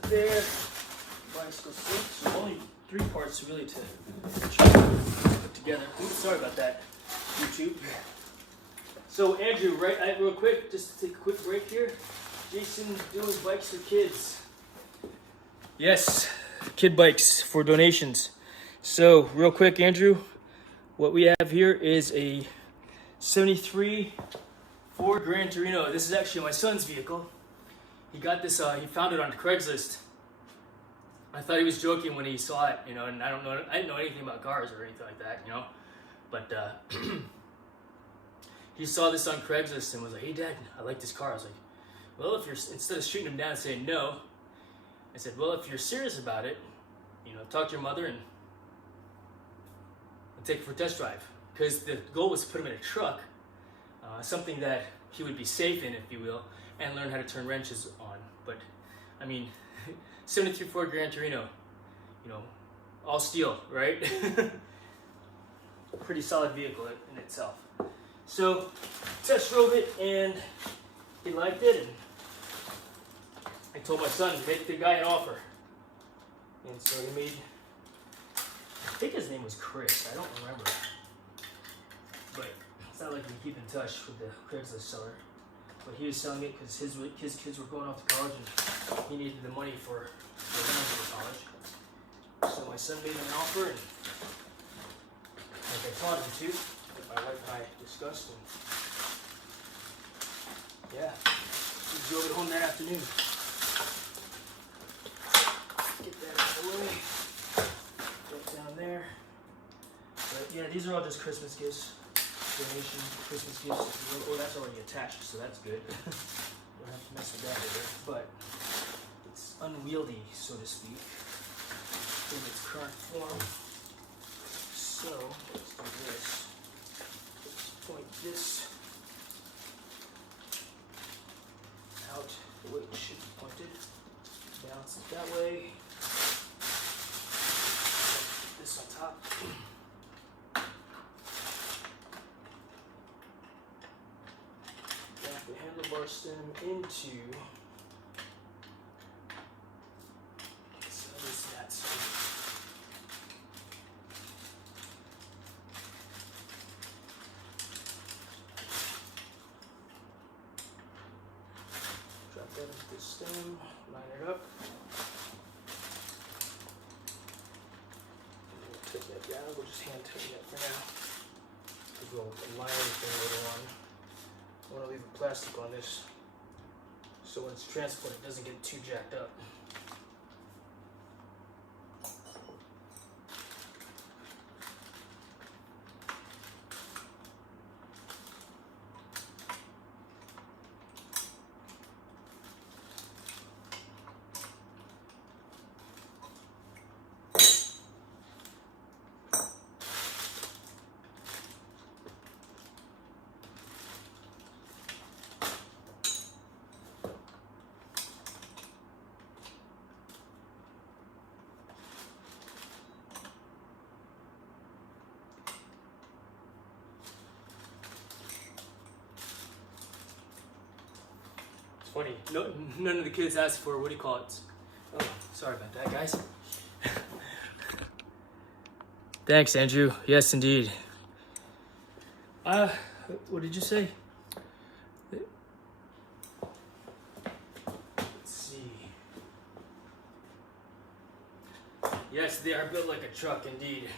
There, bicycle six. So only 3 parts really to put together. Oops, sorry about that, YouTube. So Andrew, real quick, just to take a quick break here. Jason doing bikes for kids. Yes, kid bikes for donations. So real quick, Andrew, what we have here is a 73 Ford Gran Torino. This is actually my son's vehicle. He got this, he found it on Craigslist. I thought he was joking when he saw it, you know, and I didn't know anything about cars or anything like that, you know. But he saw this on Craigslist and was like, "Hey Dad, I like this car." I was like, "Well, if you're," instead of shooting him down and saying no, I said, "Well, if you're serious about it, you know, talk to your mother and take it for a test drive." Because the goal was to put him in a truck, something that he would be safe in, if you will, and learn how to turn wrenches on. But, I mean, 73 Ford Gran Torino, you know, all steel, right? Pretty solid vehicle in itself. So, test drove it, and he liked it, and I told my son, make the guy an offer. And so he made, I think his name was Chris, I don't remember. But it's not like we keep in touch with the Craigslist seller. But he was selling it because his kids were going off to college and he needed the money for them for college. So my son made him an offer, and like I taught him to, that my wife and I discussed, and yeah, we drove it home that afternoon. Get that out of the way. Right down there. But yeah, these are all just Christmas gifts. Donation Christmas gifts. Oh, that's already attached, so that's good. Don't have to mess with that later. But it's unwieldy, so to speak, in its current form. So let's do this. Let's point this out the way it should be pointed. Balance it that way. Put this on top. The handlebar stem into that. Drop that into the stem, line it up. And we'll take that down. We'll just hand tighten it for now. We'll align everything later on. I want to leave the plastic on this so when it's transported it doesn't get too jacked up. Funny, none of the kids asked for, what do you call it? Oh, sorry about that, guys. Thanks, Andrew. Yes, indeed. What did you say? Let's see. Yes, they are built like a truck, indeed.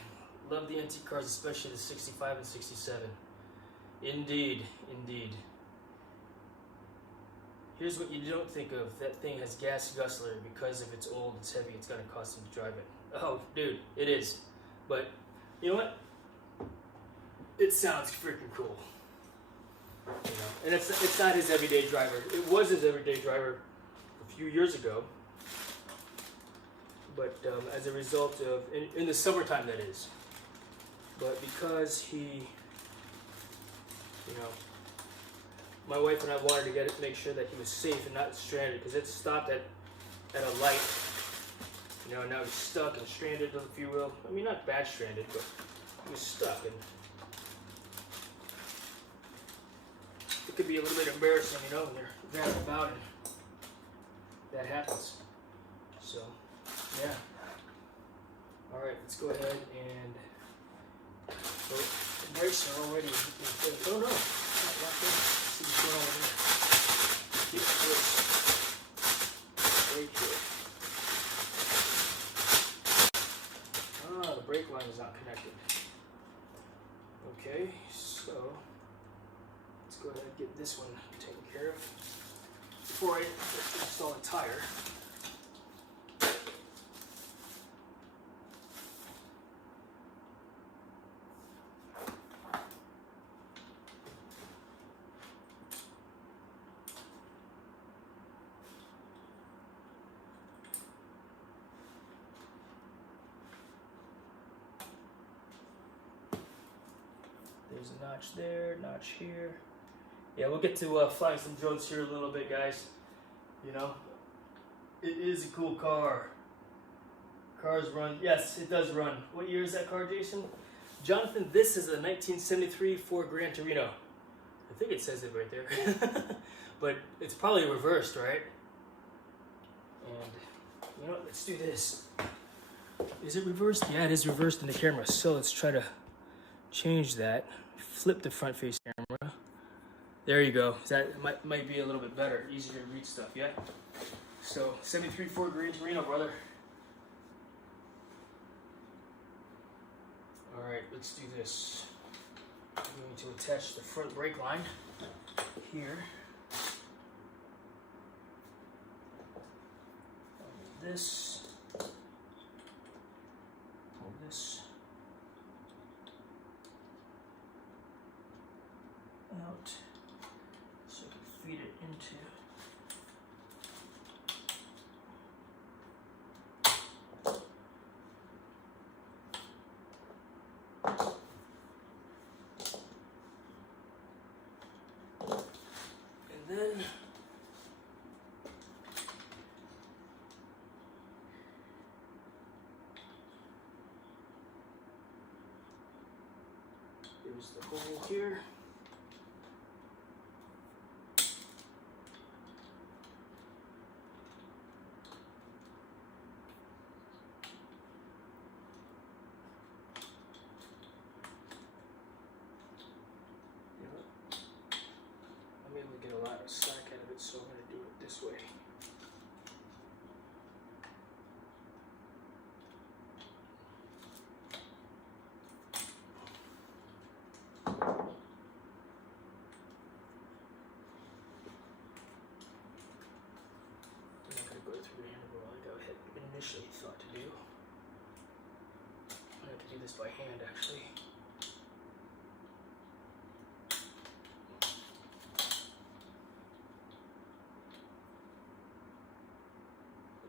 Love the antique cars, especially the 65 and 67. Indeed, indeed. Here's what you don't think of. That thing has gas guzzler. Because if it's old, it's heavy, it's gonna cost you to drive it. Oh, dude, it is. But, you know what? It sounds freaking cool. You know? And it's not his everyday driver. It was his everyday driver a few years ago. But as a result of, in the summertime that is. But because he, you know, my wife and I wanted to get it, make sure that he was safe and not stranded, because it stopped at a light. You know, now he's stuck and stranded, if you will. I mean, not bad stranded, but he was stuck, and it could be a little bit embarrassing, you know, when you're driving about and that happens. So, yeah. All right, let's go ahead and. So the brakes are already. Oh no, not locked in. See what's going on with here. Keep the brakes right here. Ah, the brake line is not connected. Okay, so let's go ahead and get this one taken care of before I install a tire. There's a notch there, notch here. Yeah, we'll get to flying some drones here in a little bit, guys. You know, it is a cool car. Cars run, yes, it does run. What year is that car, Jason? Jonathan, this is a 1973 Ford Gran Torino. I think it says it right there. But it's probably reversed, right? And you know what, let's do this. Is it reversed? Yeah, it is reversed in the camera. So let's try to change that. Flip the front face camera. There you go. That might be a little bit better, easier to read stuff, yeah? So, 73 Ford Gran Torino, brother. Alright, let's do this. I'm going to attach the front brake line here. This. Pull this out so I can feed it into and then there's the hole here. I'm able to get a lot of slack out of it, so I'm going to do it this way. I'm not going to go through the handle like I had initially thought to do. I have to do this by hand, actually.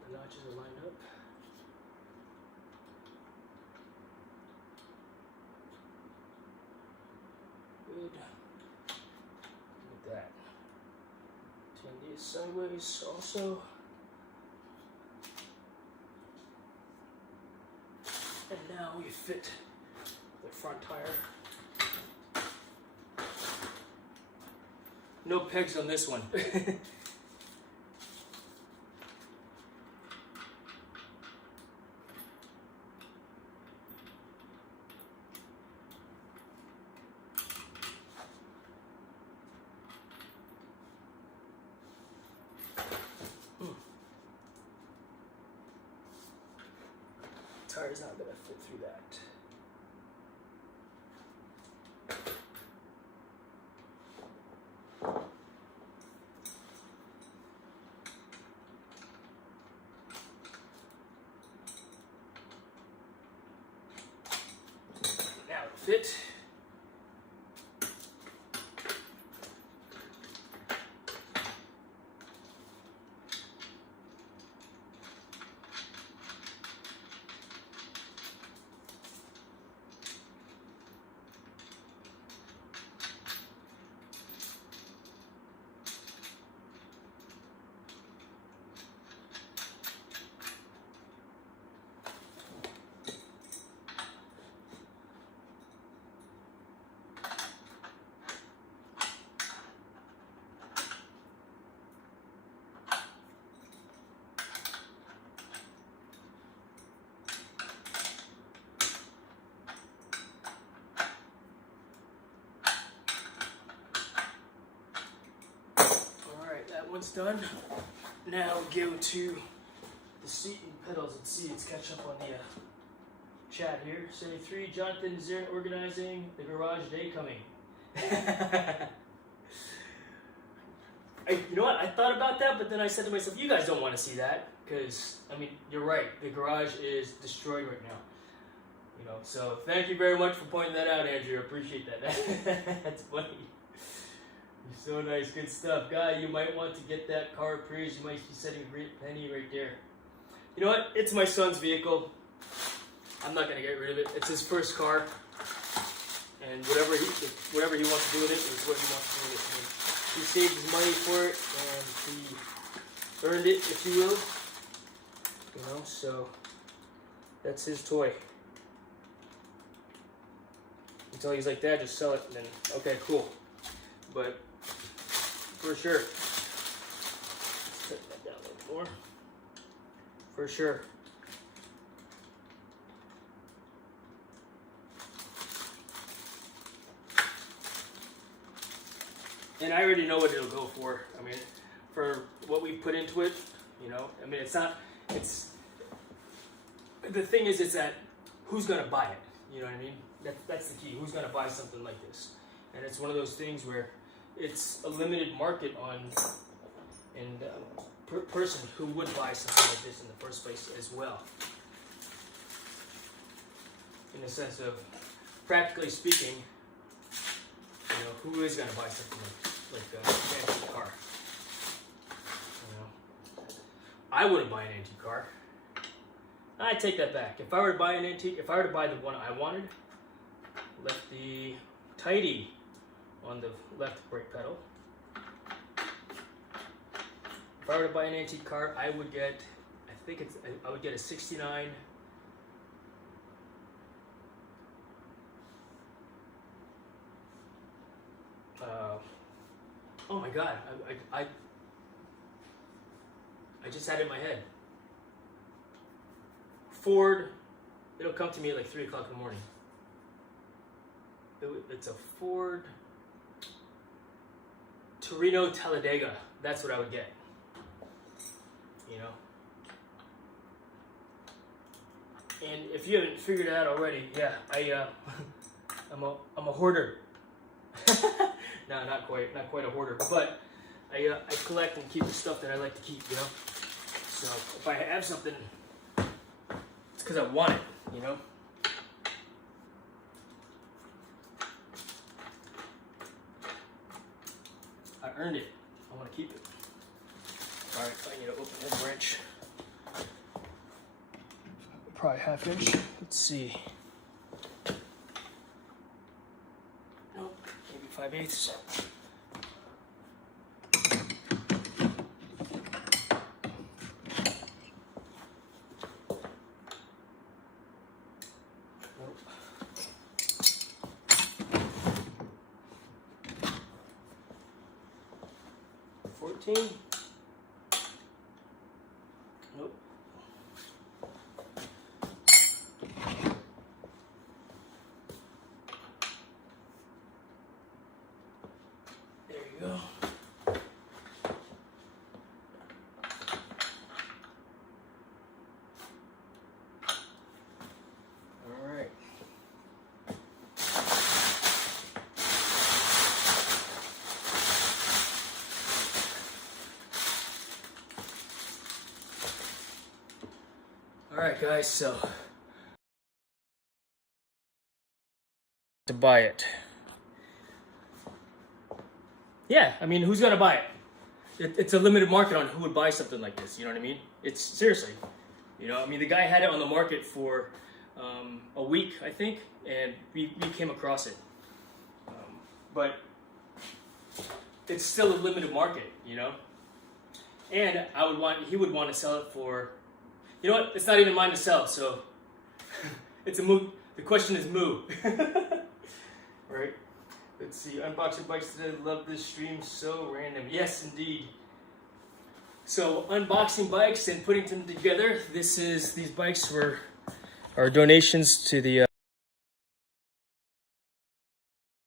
The notches are lined up. Good. Look at that. Turn these sideways also. And now we fit the front tire. No pegs on this one. Tire's not gonna fit through that. Now it'll fit. One's done. Now go to the seat and pedals and see it's catch up on the chat here. 73, Jonathan, is there an organizing the garage day coming? You know what? I thought about that, but then I said to myself, you guys don't want to see that. Because, I mean, you're right. The garage is destroyed right now. You know, so thank you very much for pointing that out, Andrew. I appreciate that. That's funny. You're so nice. Good stuff. Guy, you might want to get that car appraised. You might be setting a great penny right there. You know what? It's my son's vehicle. I'm not going to get rid of it. It's his first car. And whatever he wants to do with it is what he wants to do with it. I mean, he saved his money for it, and he earned it, if you will. You know, so that's his toy. Until he's like, Dad, just sell it. And then, okay, cool. But for sure, let's set that down a little more. For sure. And I already know what it'll go for. I mean, for what we put into it, you know. I mean, the thing is, it's that who's gonna buy it? You know what I mean? That's the key. Who's gonna buy something like this? And it's one of those things where it's a limited market on person who would buy something like this in the first place as well. In the sense of, practically speaking, you know, who is gonna buy something like an antique car? You know, I wouldn't buy an antique car. I take that back. If I were to buy an antique, if I were to buy the one I wanted, left the tidy on the left brake pedal. If I were to buy an antique car, I would get, I would get a 69. Oh my God, I just had it in my head. Ford, it'll come to me at like 3 o'clock in the morning. It's a Ford Torino Talladega. That's what I would get. You know? And if you haven't figured it out already, yeah, I'm a hoarder. No, not quite a hoarder, but I collect and keep the stuff that I like to keep, you know? So if I have something, it's because I want it, you know? I earned it. I want to keep it. All right, I need to open this wrench. Probably 1/2 inch. Let's see. Nope, maybe 5/8. Nope. 14. Nope. There you go. All right. Alright guys, so to buy it. Yeah, I mean, who's gonna buy it? It's a limited market on who would buy something like this, you know what I mean? It's seriously, you know, I mean, the guy had it on the market for a week, I think, and we came across it. But it's still a limited market, you know? And he would want to sell it for, you know what? It's not even mine to sell, so it's a moo. The question is moo. Right? Let's see. Unboxing bikes today. Love this stream. So random. Yes, indeed. So unboxing bikes and putting them together. These bikes are donations to the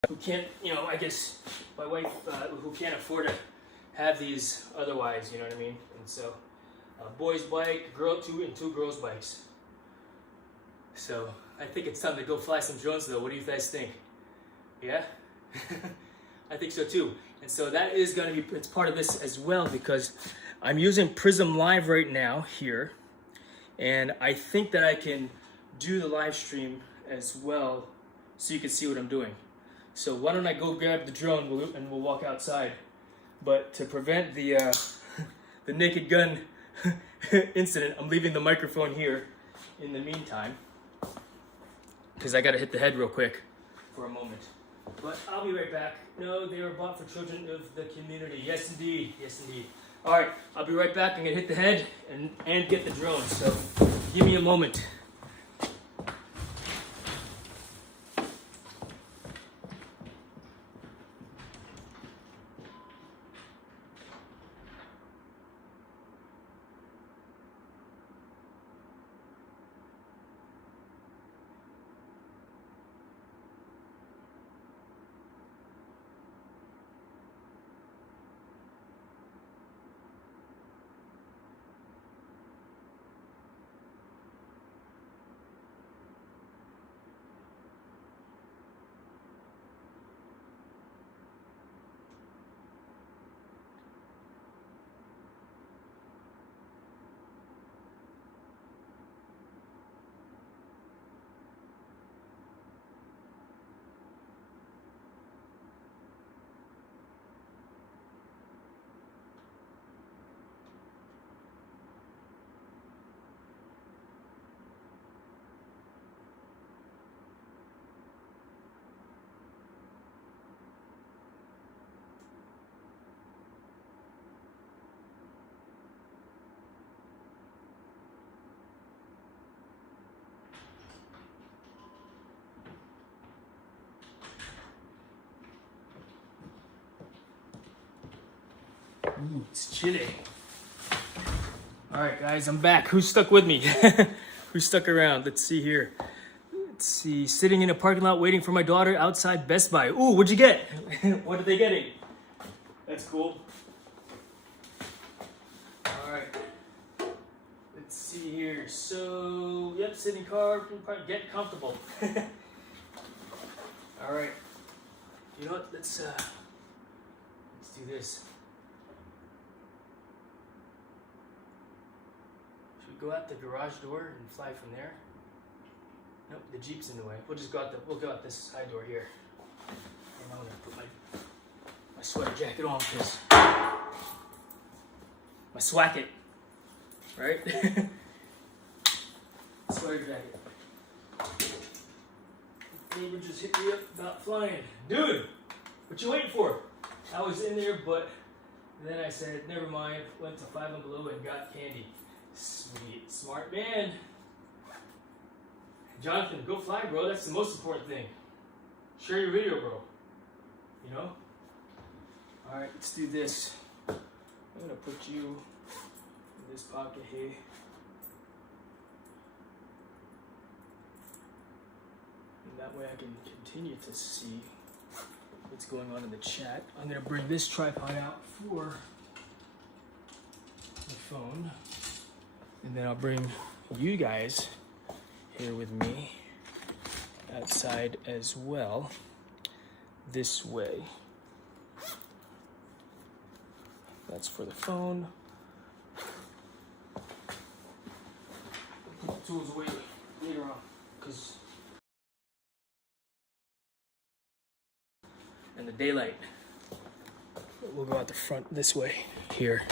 who can't, you know, I guess my wife who can't afford to have these otherwise. You know what I mean? And so. A boy's bike, two girls' bikes. So I think it's time to go fly some drones, though. What do you guys think? Yeah, I think so too. And so that is going to be, it's part of this as well, because I'm using PRISM Live right now here. And I think that I can do the live stream as well so you can see what I'm doing. So why don't I go grab the drone and we'll walk outside. But to prevent the the naked gun incident, I'm leaving the microphone here in the meantime, because I gotta hit the head real quick for a moment. But I'll be right back. No, they were bought for children of the community. Yes, indeed. Yes, indeed. All right, I'll be right back. I'm gonna hit the head and get the drone. So give me a moment. Ooh, it's chilly. All right, guys, I'm back. Who's stuck with me? Who's stuck around? Let's see here. Let's see. Sitting in a parking lot waiting for my daughter outside Best Buy. Ooh, what'd you get? What are they getting? That's cool. All right. Let's see here. So, yep, sit in car, get comfortable. All right. You know what? Let's do this. Go out the garage door and fly from there. Nope, the Jeep's in the way. We'll just go out we'll go out this side door here. And I'm gonna put my sweater jacket on because my swacket, right? Sweater jacket. Neighbor just hit me up about flying. Dude, what you waiting for? I was in there, but then I said, never mind, went to Five and Below and got candy. Sweet, smart man. Jonathan, go fly, bro. That's the most important thing. Share your video, bro. You know? All right, let's do this. I'm gonna put you in this pocket here. And that way I can continue to see what's going on in the chat. I'm gonna bring this tripod out for the phone. And then I'll bring you guys here with me outside as well, this way. That's for the phone. Put the tools away later on, because in the daylight, we'll go out the front this way here.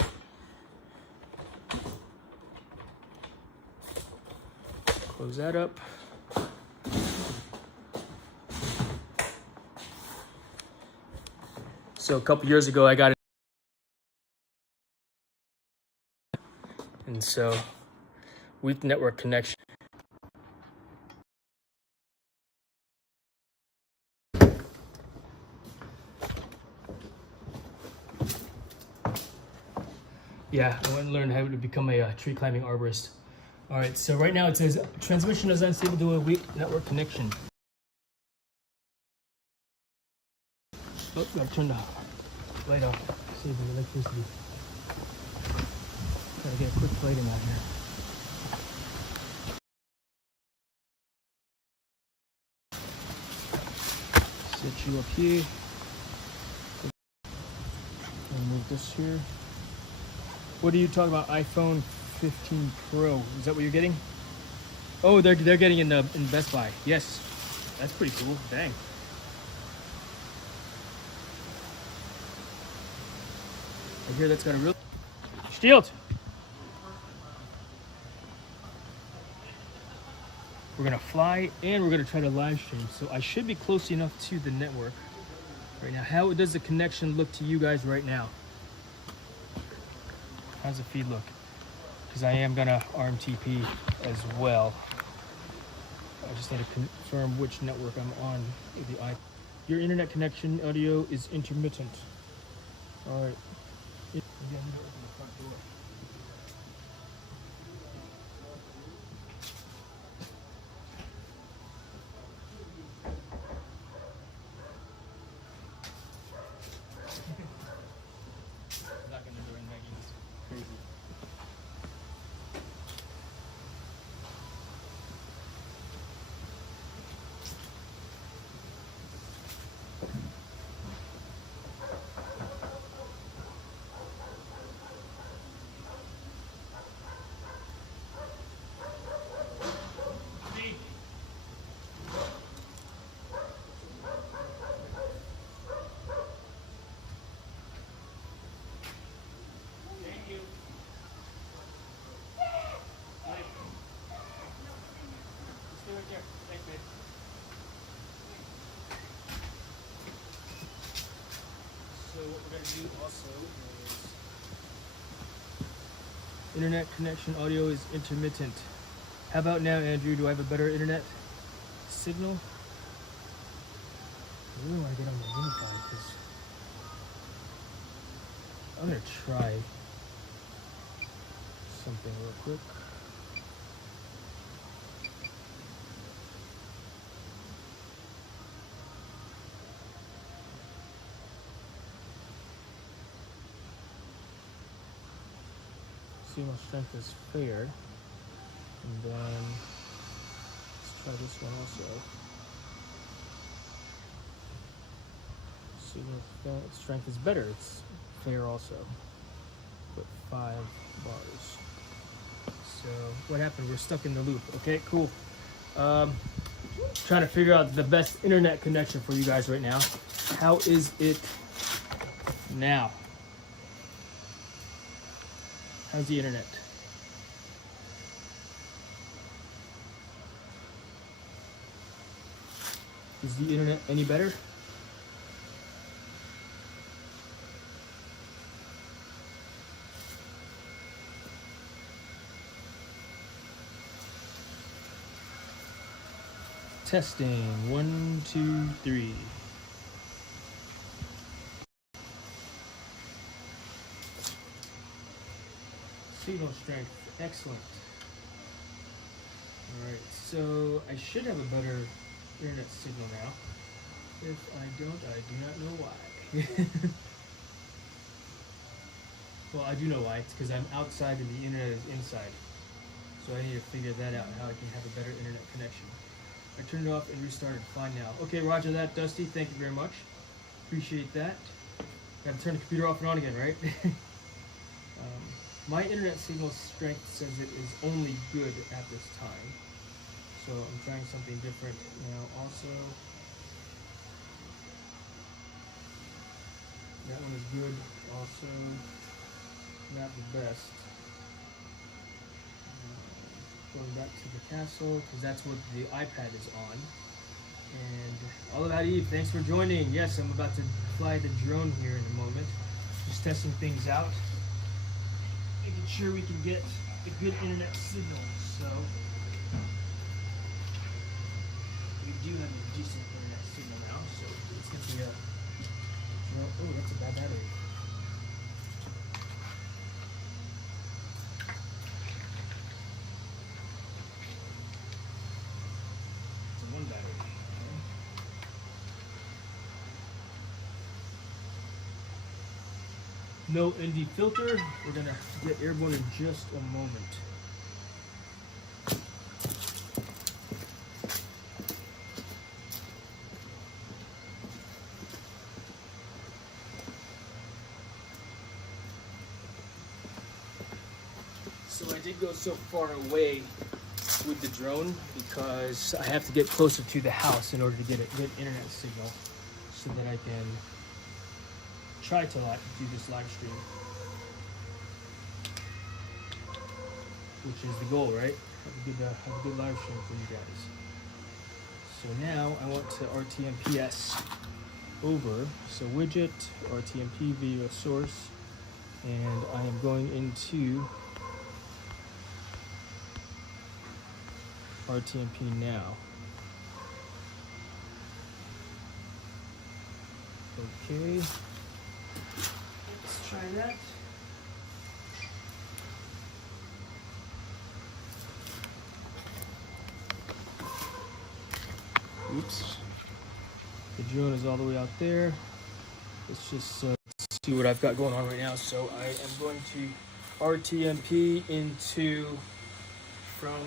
Close that up. So a couple years ago, I got it. And so, weak network connection. Yeah, I went and learned how to become a tree climbing arborist. All right, so right now it says transmission is unstable due to a weak network connection. Oh, gotta turn the light off, save the electricity. Gotta get a quick flight in out here. Set you up here. Remove this here. What are you talking about? iPhone 15 Pro. Is that what you're getting? Oh, they're getting in Best Buy. Yes, that's pretty cool. Dang. I hear that's got a real Stilt. We're gonna fly and we're gonna try to live stream. So I should be close enough to the network right now. How does the connection look to you guys right now? How's the feed look? Because I am gonna RMTP as well. I just need to confirm which network I'm on with the iPad. Your internet connection audio is intermittent. All right. So what we're going to do also is internet connection audio is intermittent. How about now, Andrew? Do I have a better internet signal? I really want to get on the Wi-Fi because I'm going to try something real quick. Signal strength is fair, and then let's try this one also. Signal strength is better, it's fair also, but 5 bars. So what happened? We're stuck in the loop. Okay, cool. Trying to figure out the best internet connection for you guys right now. How is it now? How's the internet? Is the internet any better? Testing. 1, 2, 3. Signal strength, excellent. Alright, so I should have a better internet signal now. If I don't, I do not know why. Well, I do know why. It's because I'm outside and the internet is inside. So I need to figure that out, how I can have a better internet connection. I turned it off and restarted. Fine now. Okay, roger that, Dusty. Thank you very much. Appreciate that. Got to turn the computer off and on again, right? My internet signal strength says it is only good at this time. So I'm trying something different now also. That one is good also. Not the best. Going back to the castle, because that's what the iPad is on. And all about Eve, thanks for joining. Yes, I'm about to fly the drone here in a moment. Just testing things out. Making sure we can get a good internet signal. So we do have a decent internet signal now. So it's going to be a drone. Oh, that's a bad battery. No ND filter. We're gonna get airborne in just a moment. So I did go so far away with the drone because I have to get closer to the house in order to get a good internet signal so that I can try to do this live stream, which is the goal, right? Have a good live stream for you guys. So now I want to RTMPS over, so widget, RTMP video source, and I am going into RTMP now. Okay, let's try that. Oops, the drone is all the way out there. Let's just see what I've got going on right now. So I am going to RTMP from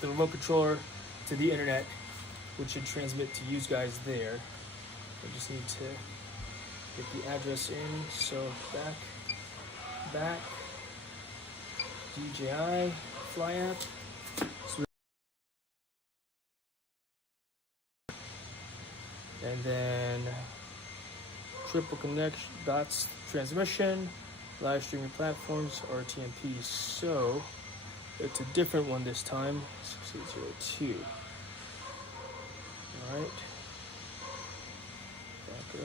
the remote controller to the internet, which should transmit to you guys there. I just need to get the address in. So back, DJI Fly app. And then triple connection dots transmission, live streaming platforms, RTMP. So it's a different one this time, 6802. All right, back it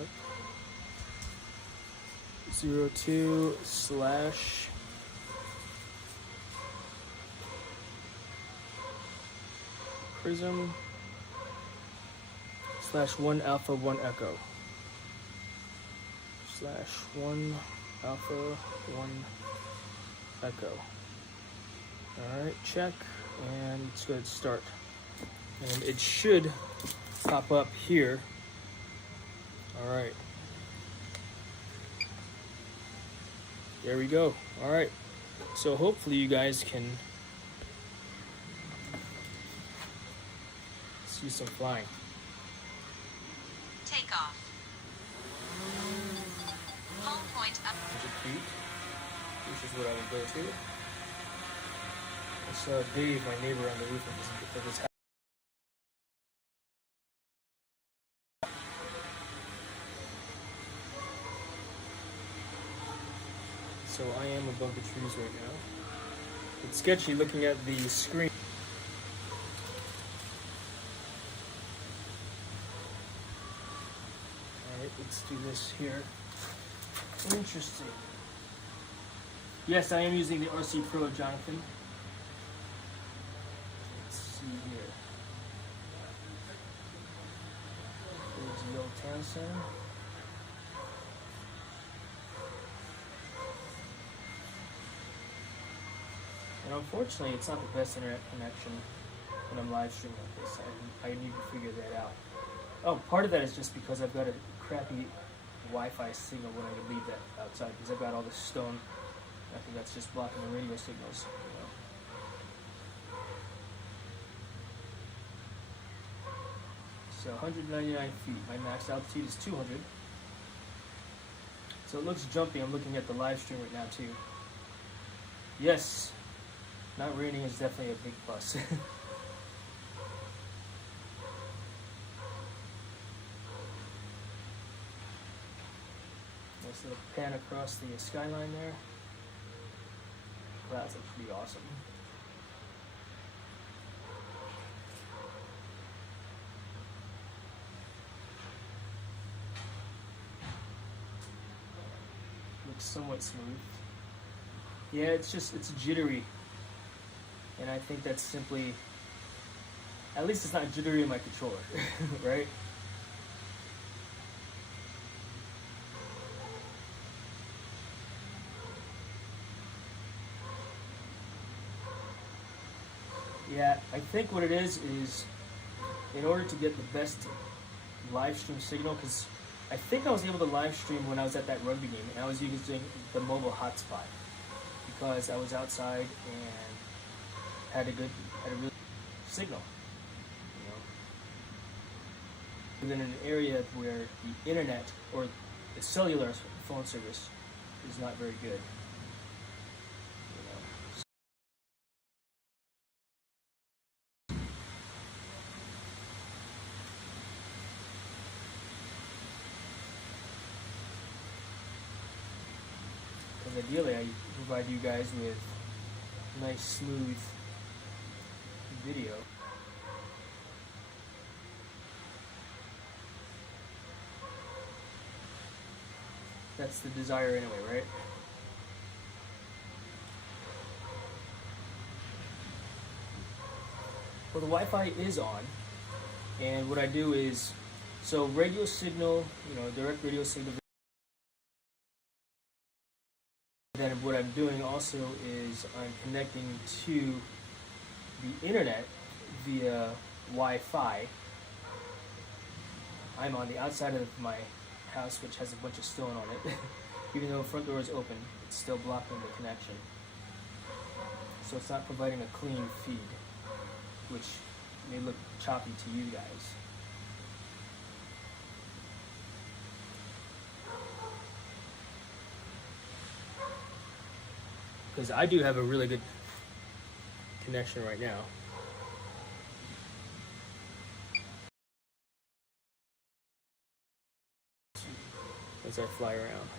up. 02 slash PRISM slash 1 alpha 1 echo slash 1 alpha 1 echo. All right, check, and let's go ahead and start. And it should pop up here. All right, there we go. All right, so hopefully you guys can see some flying. Takeoff. Home point up. 100 feet, which is what I would go to. I saw Dave, my neighbor, on the roof of his house. So I am above the trees right now. It's sketchy looking at the screen. Alright, let's do this here. Interesting. Yes, I am using the RC Pro, Jonathan. Let's see here. There's the old town center. And unfortunately, it's not the best internet connection when I'm live streaming like this. I need to figure that out. Oh, part of that is just because I've got a crappy Wi-Fi signal when I leave that outside, because I've got all this stone. I think that's just blocking the radio signals. So 199 feet. My max altitude is 200. So it looks jumpy. I'm looking at the live stream right now too. Yes, not raining is definitely a big plus. Nice little pan across the skyline there. Wow, that's pretty awesome. Looks somewhat smooth. Yeah, it's jittery. And I think that's simply, at least it's not jittery in my controller, right? Yeah, I think what it is in order to get the best live stream signal, because I think I was able to live stream when I was at that rugby game, and I was using the mobile hotspot because I was outside and had a really signal, within an area where the internet or the cellular phone service is not very good. because ideally I provide you guys with nice smooth video. That's the desire anyway, right? Well, the Wi-Fi is on, and what I do is, so radio signal, direct radio signal. Then what I'm doing also is I'm connecting to the internet via Wi-Fi. I'm on the outside of my house, which has a bunch of stone on it. Even though the front door is open, it's still blocking the connection. So it's not providing a clean feed, which may look choppy to you guys. Because I do have a really good connection right now. As I fly around.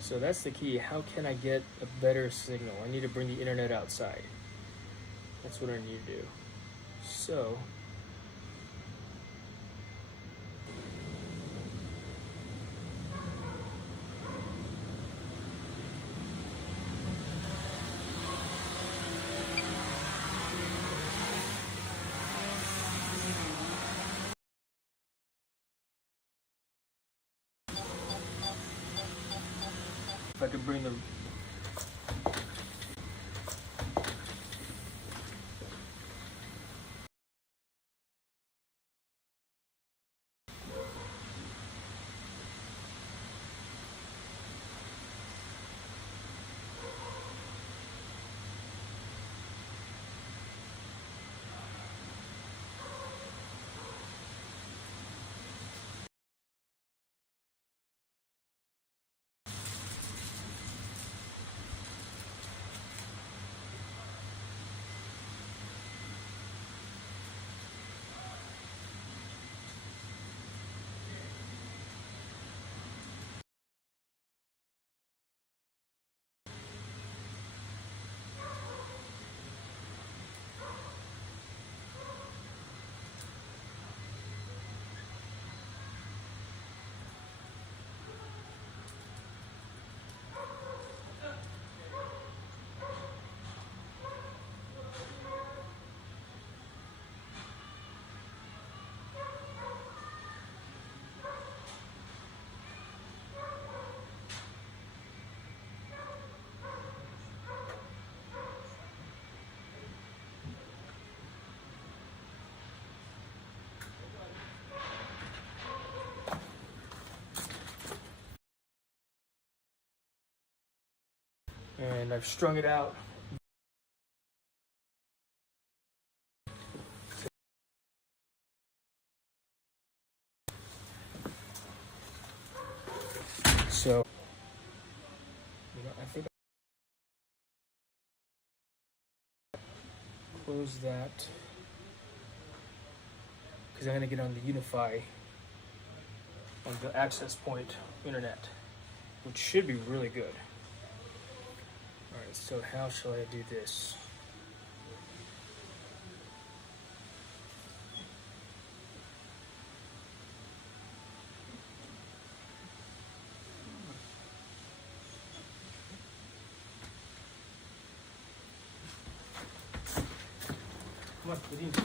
So that's the key. How can I get a better signal? I need to bring the internet outside. That's what I need to do. So if I could bring the and I've strung it out. So I think I'll close that because I'm gonna get on the Unify on the access point internet, which should be really good. Alright, so how shall I do this? Come on, Vadim.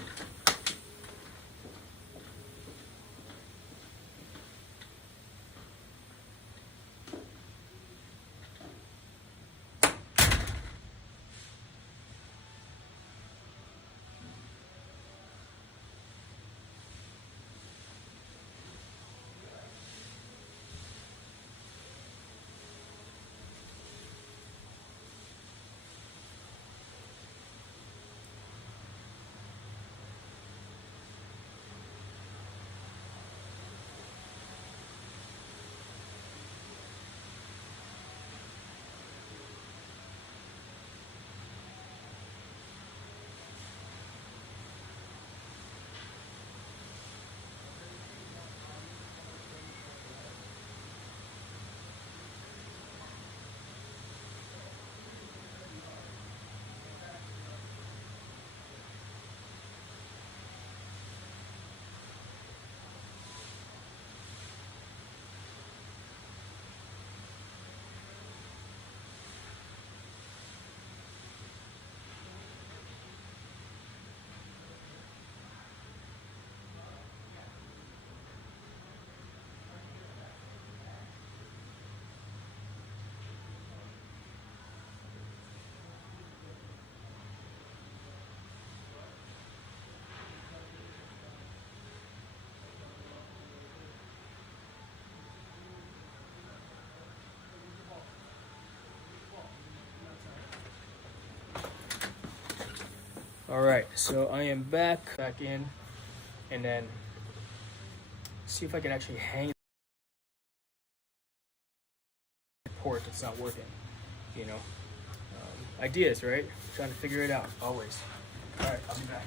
All right, so I am back in, and then see if I can actually hang the port that's not working. You know, ideas, right? Trying to figure it out always. All right, I'll be back.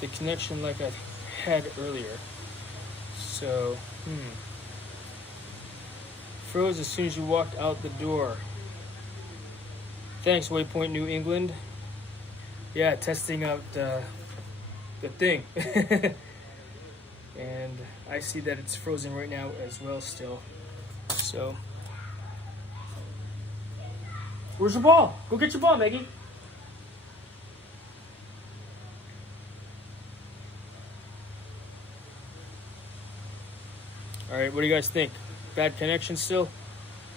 The connection like I had earlier. So, froze as soon as you walked out the door. Thanks, Waypoint New England. Yeah, testing out the thing. And I see that it's frozen right now as well still. So, where's your ball? Go get your ball, Maggie. All right, what do you guys think? Bad connection still?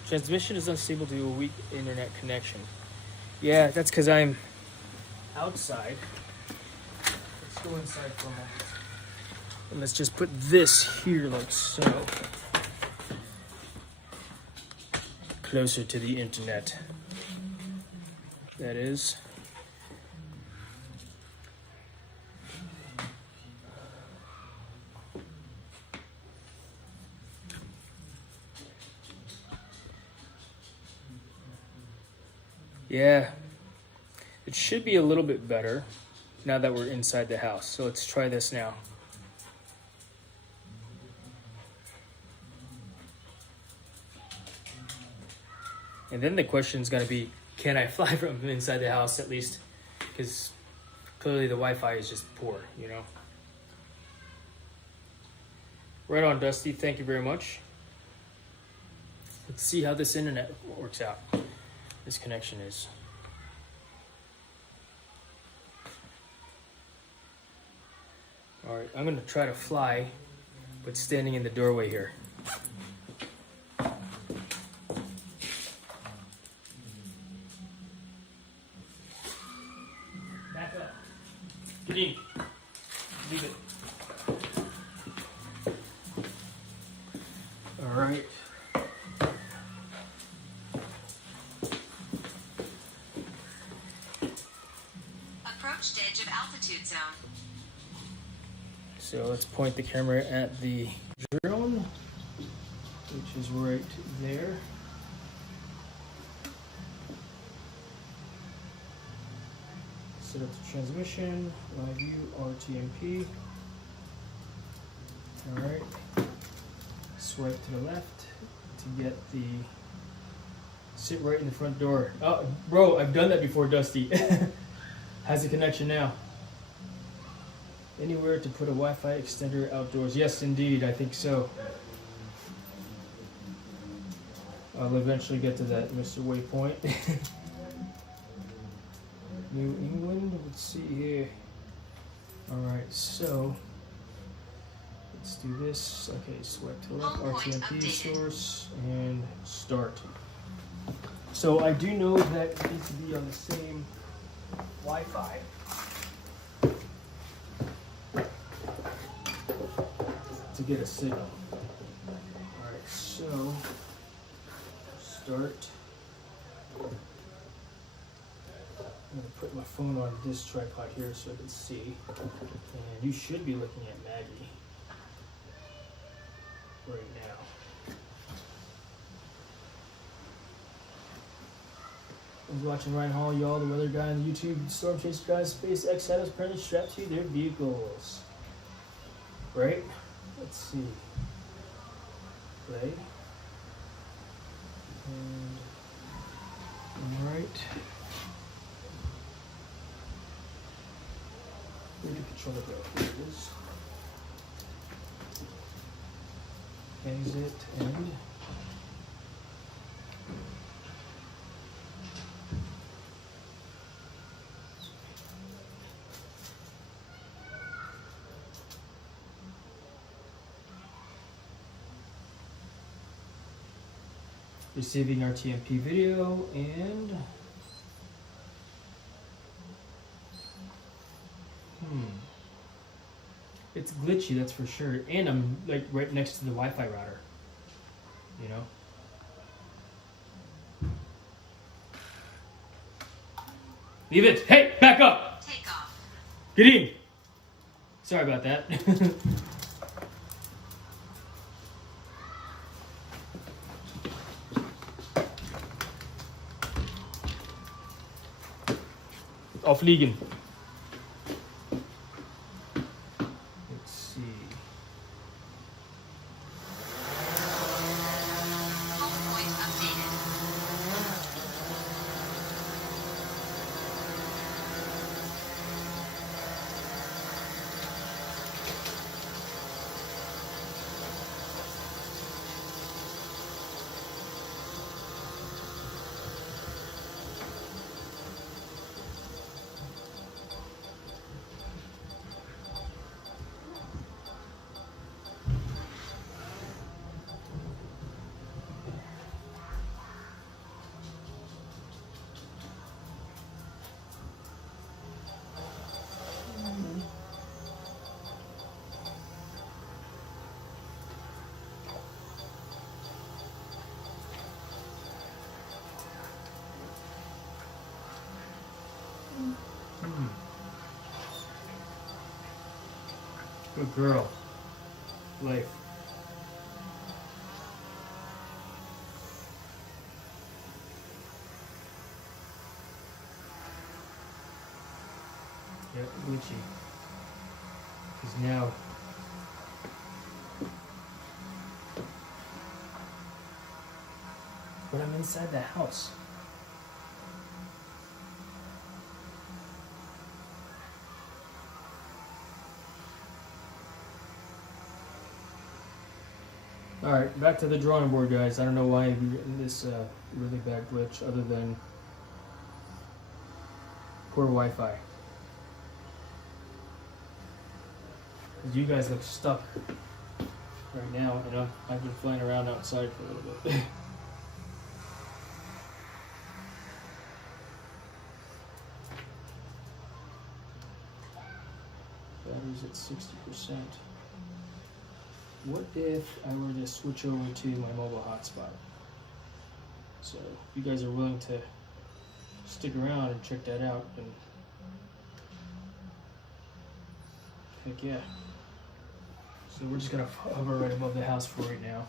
Transmission is unstable due to a weak internet connection. Yeah, that's because I'm outside. Let's go inside for a moment. And let's just put this here like so. Closer to the internet. That is. Yeah, it should be a little bit better now that we're inside the house. So let's try this now. And then the question is going to be, can I fly from inside the house at least? Because clearly the Wi-Fi is just poor, you know. Right on, Dusty. Thank you very much. Let's see how this internet works out. This connection is. All right, I'm going to try to fly, but standing in the doorway here. Back up. Get in. Leave it. All right. Approached edge of altitude zone. So let's point the camera at the drone, which is right there. Set up the transmission, live view, RTMP. All right. Swipe to the left to get the, sit right in the front door. Oh, bro, I've done that before, Dusty. How's the connection now? Anywhere to put a Wi-Fi extender outdoors? Yes, indeed, I think so. I'll eventually get to that, Mr. Waypoint. New England, let's see here. All right, so let's do this. Okay, swipe to left, RTMP source, and start. So I do know that it needs to be on the same Wi-Fi. to get a signal. Alright, so start. I'm going to put my phone on this tripod here so I can see. And you should be looking at Maggie right now. I was watching Ryan Hall, y'all, the weather guy on the YouTube. Storm Chaser guys, SpaceX had us currently strapped to their vehicles. Right? Let's see. Play. And alright. Where did the controller go? Here it is. Exit and receiving RTMP video and it's glitchy, that's for sure. And I'm like right next to the Wi-Fi router. You know? Leave it! Hey! Back up! Take off. Get in! Sorry about that. Aufliegen. Let's see. Home point updated. Good girl. Life. Yep, glitchy. Because now but I'm inside the house. Alright, back to the drawing board, guys. I don't know why we're getting this really bad glitch other than poor Wi-Fi. You guys look stuck right now, and I've been flying around outside for a little bit. Battery's at 60%. What if I were to switch over to my mobile hotspot? So if you guys are willing to stick around and check that out, then heck yeah. So we're just gonna hover right above the house for right now.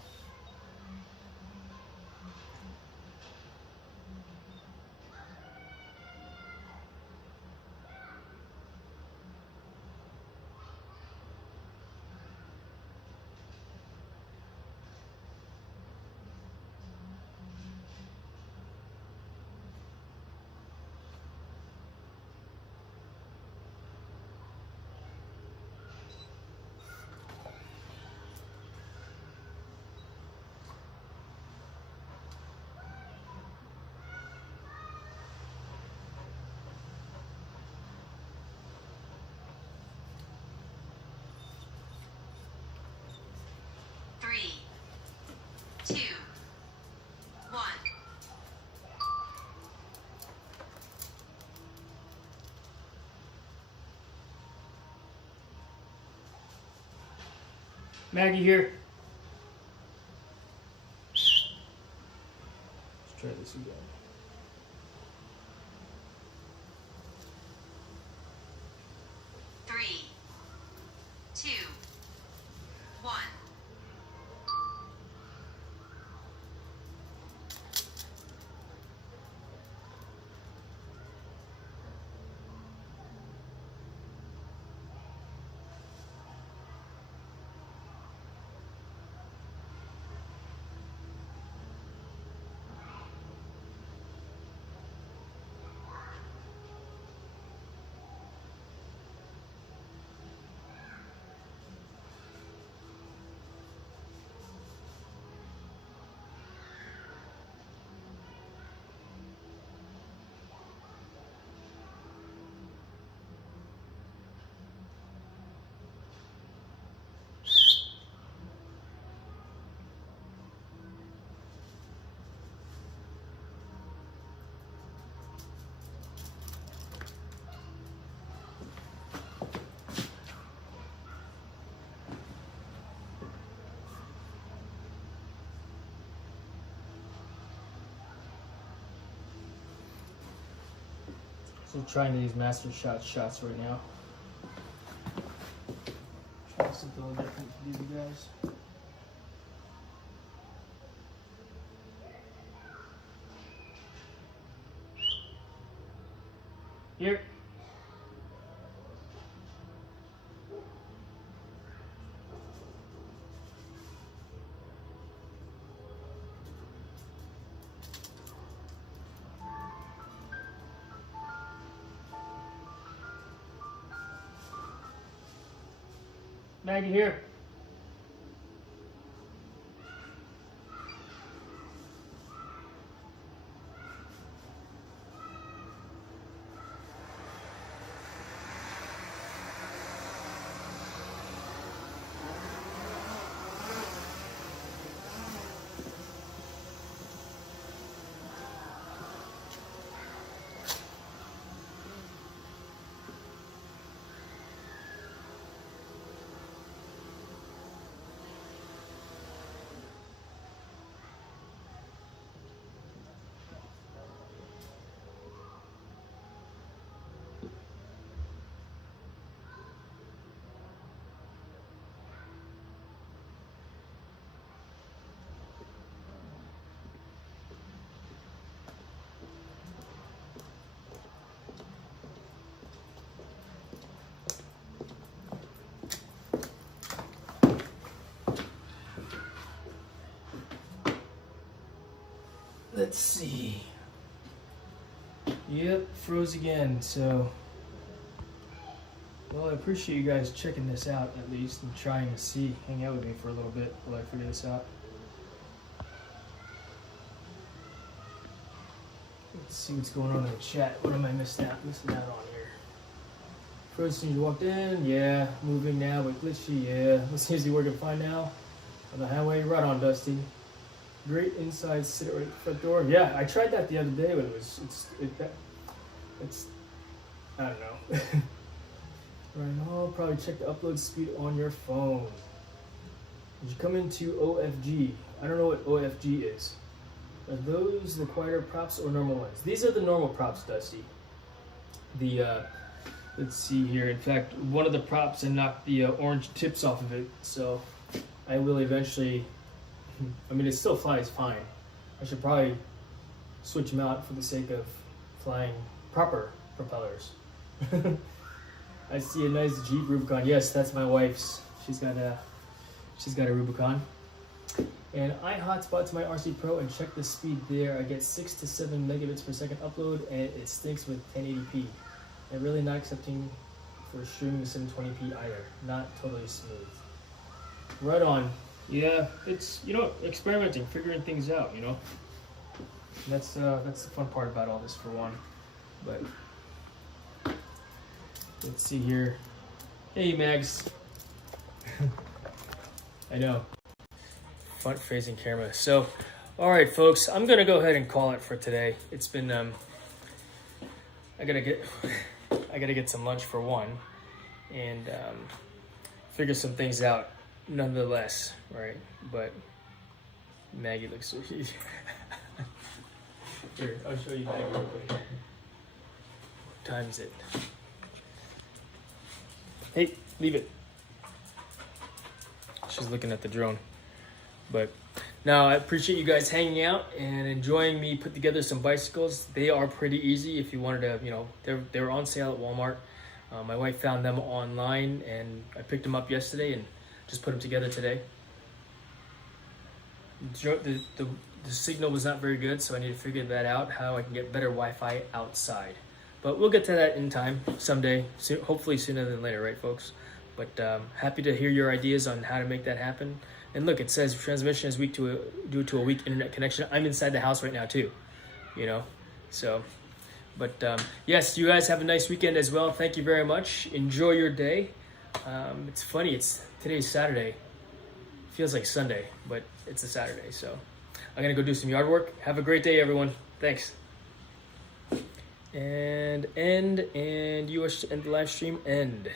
Maggie here. Let's try this again. Three, two, one. So trying these master shots right now. Try something a little different for these guys. Here. Maggie here. Let's see. Yep, froze again. So, well, I appreciate you guys checking this out at least and trying to hang out with me for a little bit while I figure this out. Let's see what's going on in the chat. What am I missing out on here? First thing you walked in, yeah. Moving now, but glitchy, yeah. Let's see, is he working fine now? On the highway, right on, Dusty. Great inside sit right at the front door. Yeah, I tried that the other day, but it's I don't know. Right now, probably check the upload speed on your phone. Did you come into OFG? I don't know what OFG is. Are those the quieter props or normal ones? These are the normal props, Dusty. Let's see here. In fact, one of the props, I knocked the orange tips off of it, so I will eventually. I mean, it still flies fine. I should probably switch them out for the sake of flying proper propellers. I see a nice Jeep Rubicon. Yes, that's my wife's. She's got a Rubicon. And I hotspot to my RC Pro and check the speed there. I get 6 to 7 megabits per second upload, and it stinks with 1080p. I'm really not accepting for streaming 720p either. Not totally smooth. Right on. Yeah, it's, experimenting, figuring things out, And that's the fun part about all this for one. But let's see here. Hey, Mags. I know. Front facing camera. So, all right, folks, I'm gonna go ahead and call it for today. It's been I gotta get some lunch for one, and figure some things out. nonetheless, right? But Maggie looks so Here, I'll show you Maggie real quick. What time is it? Hey, leave it. She's looking at the drone. But now I appreciate you guys hanging out and enjoying me put together some bicycles. They are pretty easy if you wanted to, you know, they were on sale at Walmart. My wife found them online and I picked them up yesterday and just put them together today. The signal was not very good, so I need to figure that out, how I can get better Wi-Fi outside. But we'll get to that in time, someday, hopefully sooner than later, right, folks? But happy to hear your ideas on how to make that happen. And look, it says transmission is weak due to a weak internet connection. I'm inside the house right now too, you know. So, but yes, you guys have a nice weekend as well. Thank you very much. Enjoy your day. It's funny. Today's Saturday. Feels like Sunday, but it's a Saturday. So, I'm gonna go do some yard work. Have a great day, everyone. Thanks. And you wish to end the live stream. End.